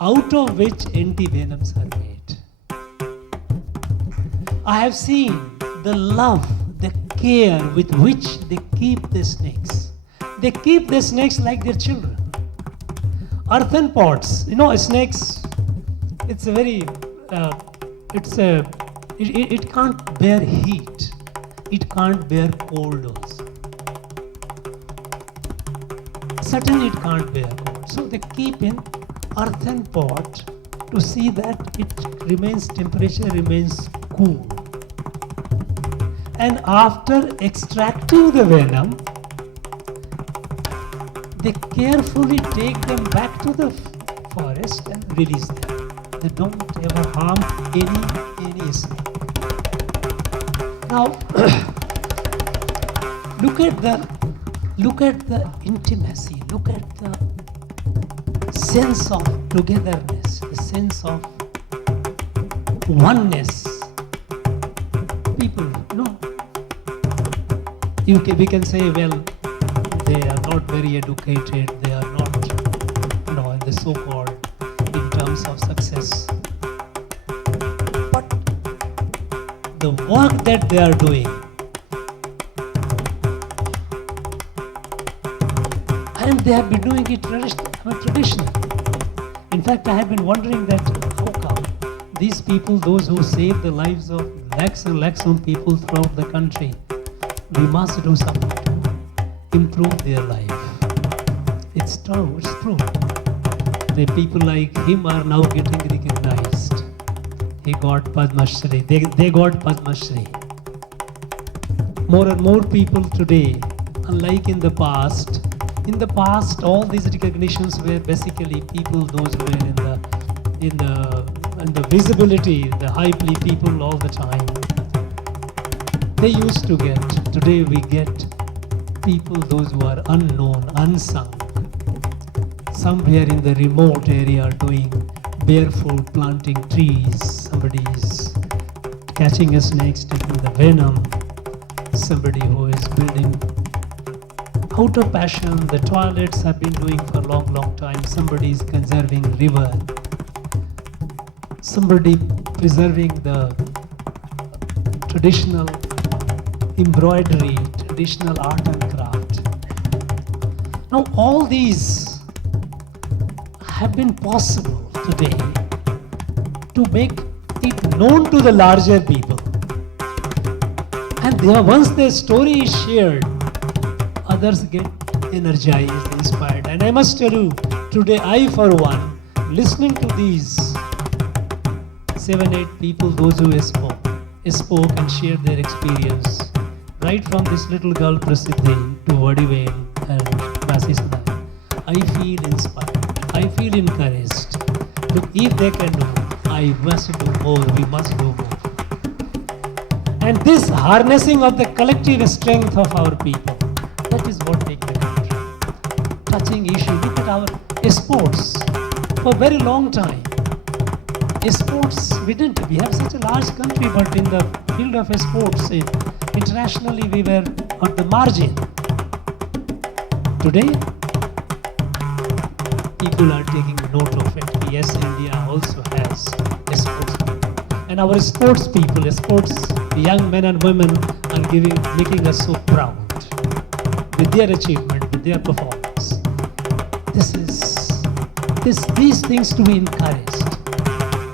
out of which anti-venoms are made. I have seen the love, the care with which they keep the snakes. They keep the snakes like their children. Earthen pots, snakes, it's a very, it can't bear heat. It can't bear cold also. Certainly it can't bear cold. So they keep in earthen pot to see that temperature remains cool. And after extracting the venom, they carefully take them back to the forest and release them. They don't ever harm any snake. Now, look at the intimacy, look at the sense of togetherness, the sense of oneness. People, we can say, well, they are not very educated, they are not, in the so-called, in terms of success. But the work that they are doing, and they have been doing it traditionally. In fact, I have been wondering that how come these people, those who save the lives of lakhs and lakhs of people throughout the country, we must do something to improve their life. It's true. The people like him are now getting recognized. He got Padma Shri. They got Padma Shri. More and more people today, unlike in the past, all these recognitions were basically people, those who were in the visibility, the highly people all the time. They used to get. Today we get people, those who are unknown, unsung, somewhere in the remote area doing barefoot, planting trees. Somebody is catching a snake, taking the venom. Somebody who is building out of passion. The toilets have been doing for a long time. Somebody is conserving river. Somebody preserving the traditional embroidery, traditional art and craft. Now all these have been possible today to make it known to the larger people. And once their story is shared, others get energized, inspired. And I must tell you, today I for one, listening to these 7-8 people, those who spoke and shared their experience, right from this little girl Prasiddhi to Vadivel and Vasisna, I feel inspired, I feel encouraged. Look, if they can do, I must do more, we must do more. And this harnessing of the collective strength of our people, that is what makes the country. Touching issue, look at our sports. For a very long time, sports, we have such a large country, but in the field of sports, internationally we were at the margin. Today, people are taking note of it. Yes, India also has sports. And our sports people, the young men and women are making us so proud with their achievement, with their performance. These things to be encouraged.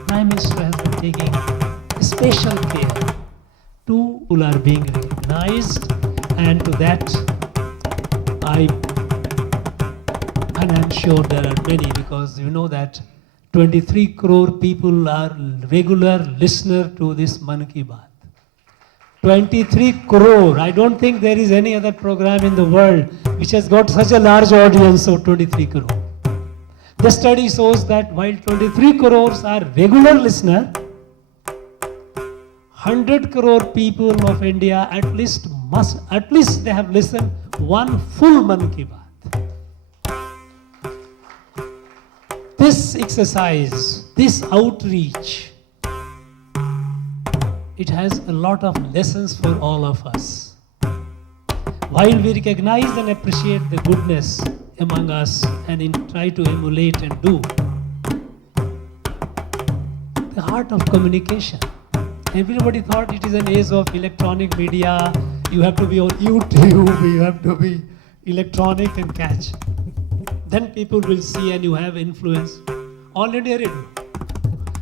Prime Minister has been taking special care to who are being recognized, and to that I'm sure there are many, because you know that 23 crore people are regular listener to this Mann Ki Baat. 23 crore. I don't think there is any other program in the world which has got such a large audience of 23 crore. The study shows that while 23 crores are regular listener, 100 crore people of India at least they have listened one full Mann Ki Baat. This exercise, this outreach, it has a lot of lessons for all of us. While we recognize and appreciate the goodness among us and try to emulate and do, the art of communication. Everybody thought it is an age of electronic media. You have to be on YouTube, you have to be electronic and catch. Then people will see and you have influence. All India Radio.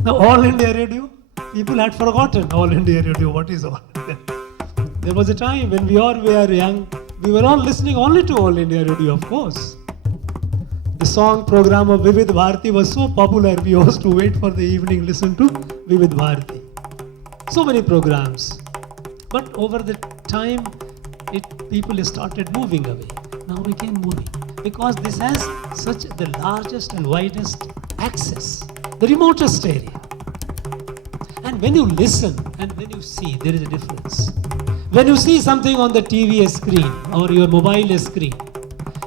Now All India Radio, people had forgotten All India Radio, what is All India? There was a time when we all were young, we were all listening only to All India Radio, of course. The song program of Vivid Bharati was so popular, we used to wait for the evening, listen to Vivid Bharati. So many programs. But over the time people started moving away. Now again moving, because this has such the largest and widest access, the remotest area. And when you listen and when you see, there is a difference. When you see something on the TV screen or your mobile screen,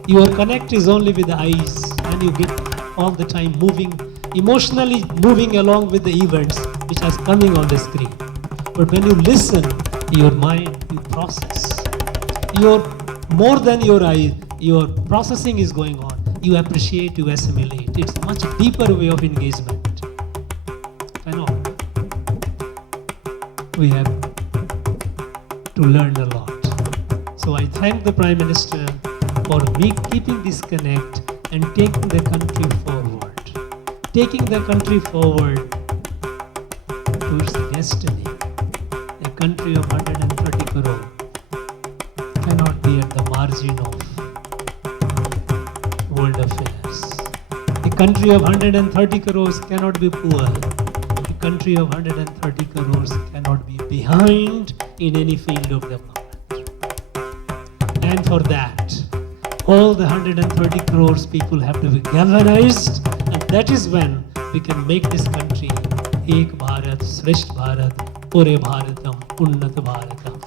your connect is only with the eyes, and you get all the time moving, emotionally moving along with the events which are coming on the screen. But when you listen, your mind, you process. More than your eye, your processing is going on. You appreciate, you assimilate. It's a much deeper way of engagement. I know. We have to learn a lot. So I thank the Prime Minister for keeping this connect and taking the country forward. Taking the country forward to its destiny. A country of 130 crore cannot be at the margin of world affairs. A country of 130 crores cannot be poor. A country of 130 crores cannot be behind in any field of development. And for that, all the 130 crores people have to be galvanized, and that is when we can make this country Ek Bharat, Shreshth Bharat, Pure Bharatam, Unnat Bharatam.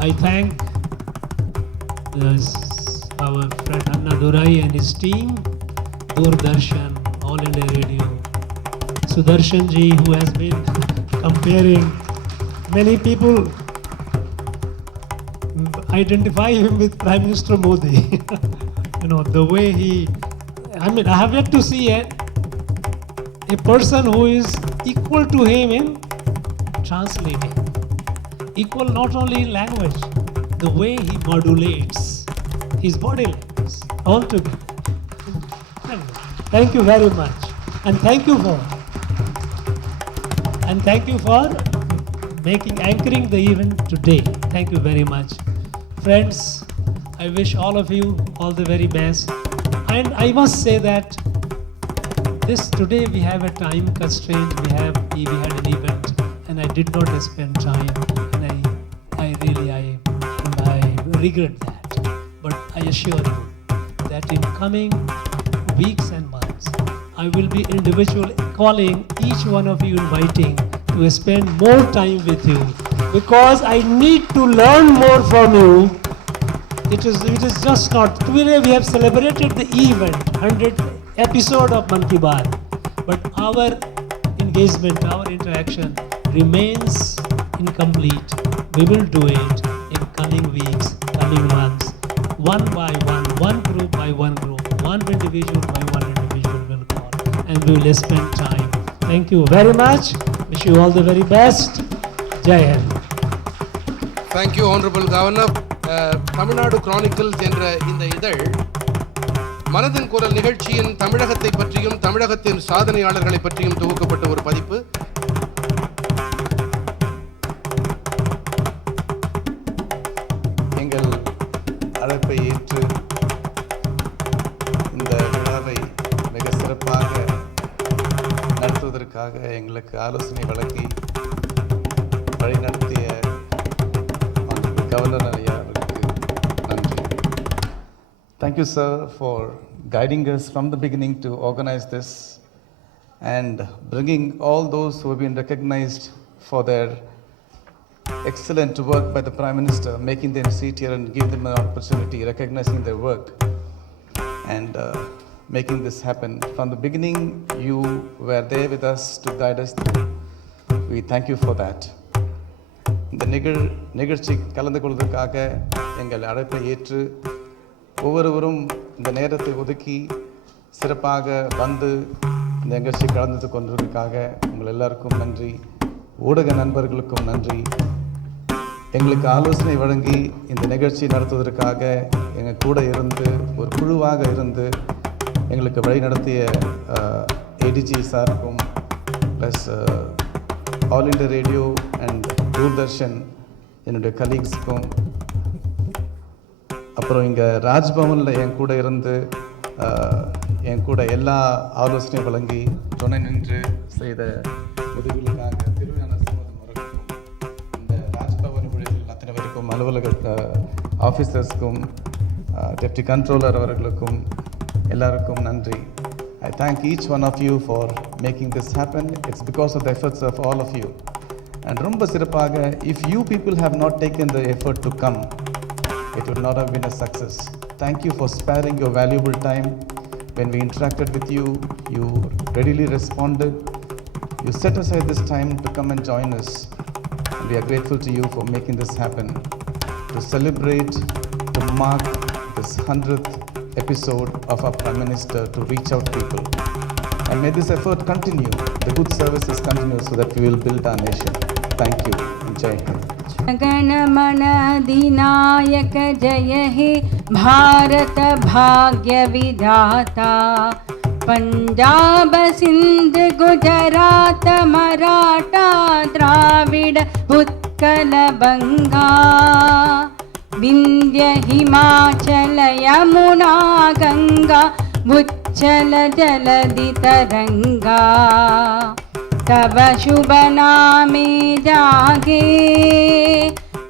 I thank our friend Anna Durai and his team, Doordarshan, All India Radio, Sudarshan ji, who has been comparing. Many people identify him with Prime Minister Modi. You know, the way I have yet to see a person who is equal to him in translating. Equal not only in language, the way he modulates his body language altogether. Thank you very much. And thank you for anchoring the event today. Thank you very much. Friends, I wish all of you all the very best. And I must say that today we have a time constraint. We had an event, and I did not spend time, and I regret that. But I assure you that in coming weeks and months, I will be individually calling each one of you, inviting to spend more time with you, because I need to learn more from you. It is just not, today we have celebrated the event, 100th episode of Mann Ki Baat, but our engagement, our interaction remains incomplete. We will do it in coming weeks, coming months, one by one group by one group, one individual by one individual will call, and we will spend time. Thank you very much. Wish you all the very best. Jai Hind. Thank you, Honorable Governor. Tamil Nadu Chronicles என்ற இந்த இதழ் மனதின் குரல் நிகழ்ச்சியின் தமிழகத்தை பற்றியும் தமிழகத்தின் சாதனையாளர்களை பற்றியும் தொகுக்கப்பட்ட ஒரு பதிப்பு. எங்கள் அழைப்பை ஏற்று இந்த விழாவை மிக சிறப்பாக நடத்துவதற்காக எங்களுக்கு ஆலோசனை வழங்கி வழிநடத்திய கவர்னர் ஐயா அவர்களுக்கு நன்றி. Thank you, sir, for guiding us from the beginning to organize this and bringing all those who have been recognized for their excellent work by the Prime Minister, making them sit here and give them an opportunity, recognizing their work and making this happen. From the beginning, you were there with us to guide us through. We thank you for that. இந்த நிகழ்ச்சி கலந்து கொள்வதற்காக எங்கள் அழைப்பை ஏற்று ஒவ்வொருவரும் இந்த நேரத்தை ஒதுக்கி சிறப்பாக வந்து இந்த நிகழ்ச்சி கலந்து கொண்டதற்காக உங்கள் எல்லாருக்கும் நன்றி. ஊடக நண்பர்களுக்கும் நன்றி. எங்களுக்கு ஆலோசனை வழங்கி இந்த நிகழ்ச்சி நடத்துவதற்காக எங்கள் கூட இருந்து ஒரு குழுவாக இருந்து எங்களுக்கு வழி நடத்திய ஏடிஜி சாருக்கும் plus all India radio and Doordarshan என்னுடைய கலீக்ஸுக்கும், அப்புறம் இங்கே ராஜ்பவனில் என் கூட இருந்து என் கூட எல்லா ஆலோசனையும் வழங்கி துணை நின்று செய்த உதவிகளுக்காக அலுவலக ஆஃபீஸர்ஸ்க்கும் டெப்டி கண்ட்ரோலர் அவர்களுக்கும் எல்லாருக்கும் நன்றி. I thank each one of you for making this happen. It's because of the efforts of all of you. And ரொம்ப சிறப்பாக, if you people have not taken the effort to come, it would not have been a success. Thank you for sparing your valuable time. When we interacted with you, you readily responded. You set aside this time to come and join us. And we are grateful to you for making this happen. To celebrate, to mark this 100th episode of our Prime Minister to reach out people. And may this effort continue, the good services continue so that we will build our nation. Thank you. Jai Hind. गणमन अधिनायक जय हे भारत भाग्य विधाता पंजाब सिंध गुजरात मराठा द्राविड उत्कल बंगा विंध्य हिमाचल यमुना गंगा उच्चल जलधि तरंगा तब शुभ नामे जागे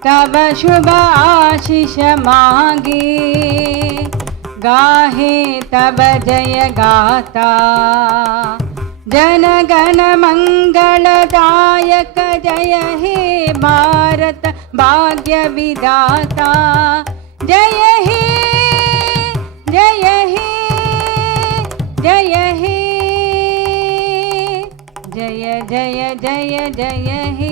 तब शुभ आशीष मांगे गाहे तब जय गाता जन गण मंगलदायक जय हे भारत भाग्य विधाता जय हे जय हे जय हे जय जय जय जय हे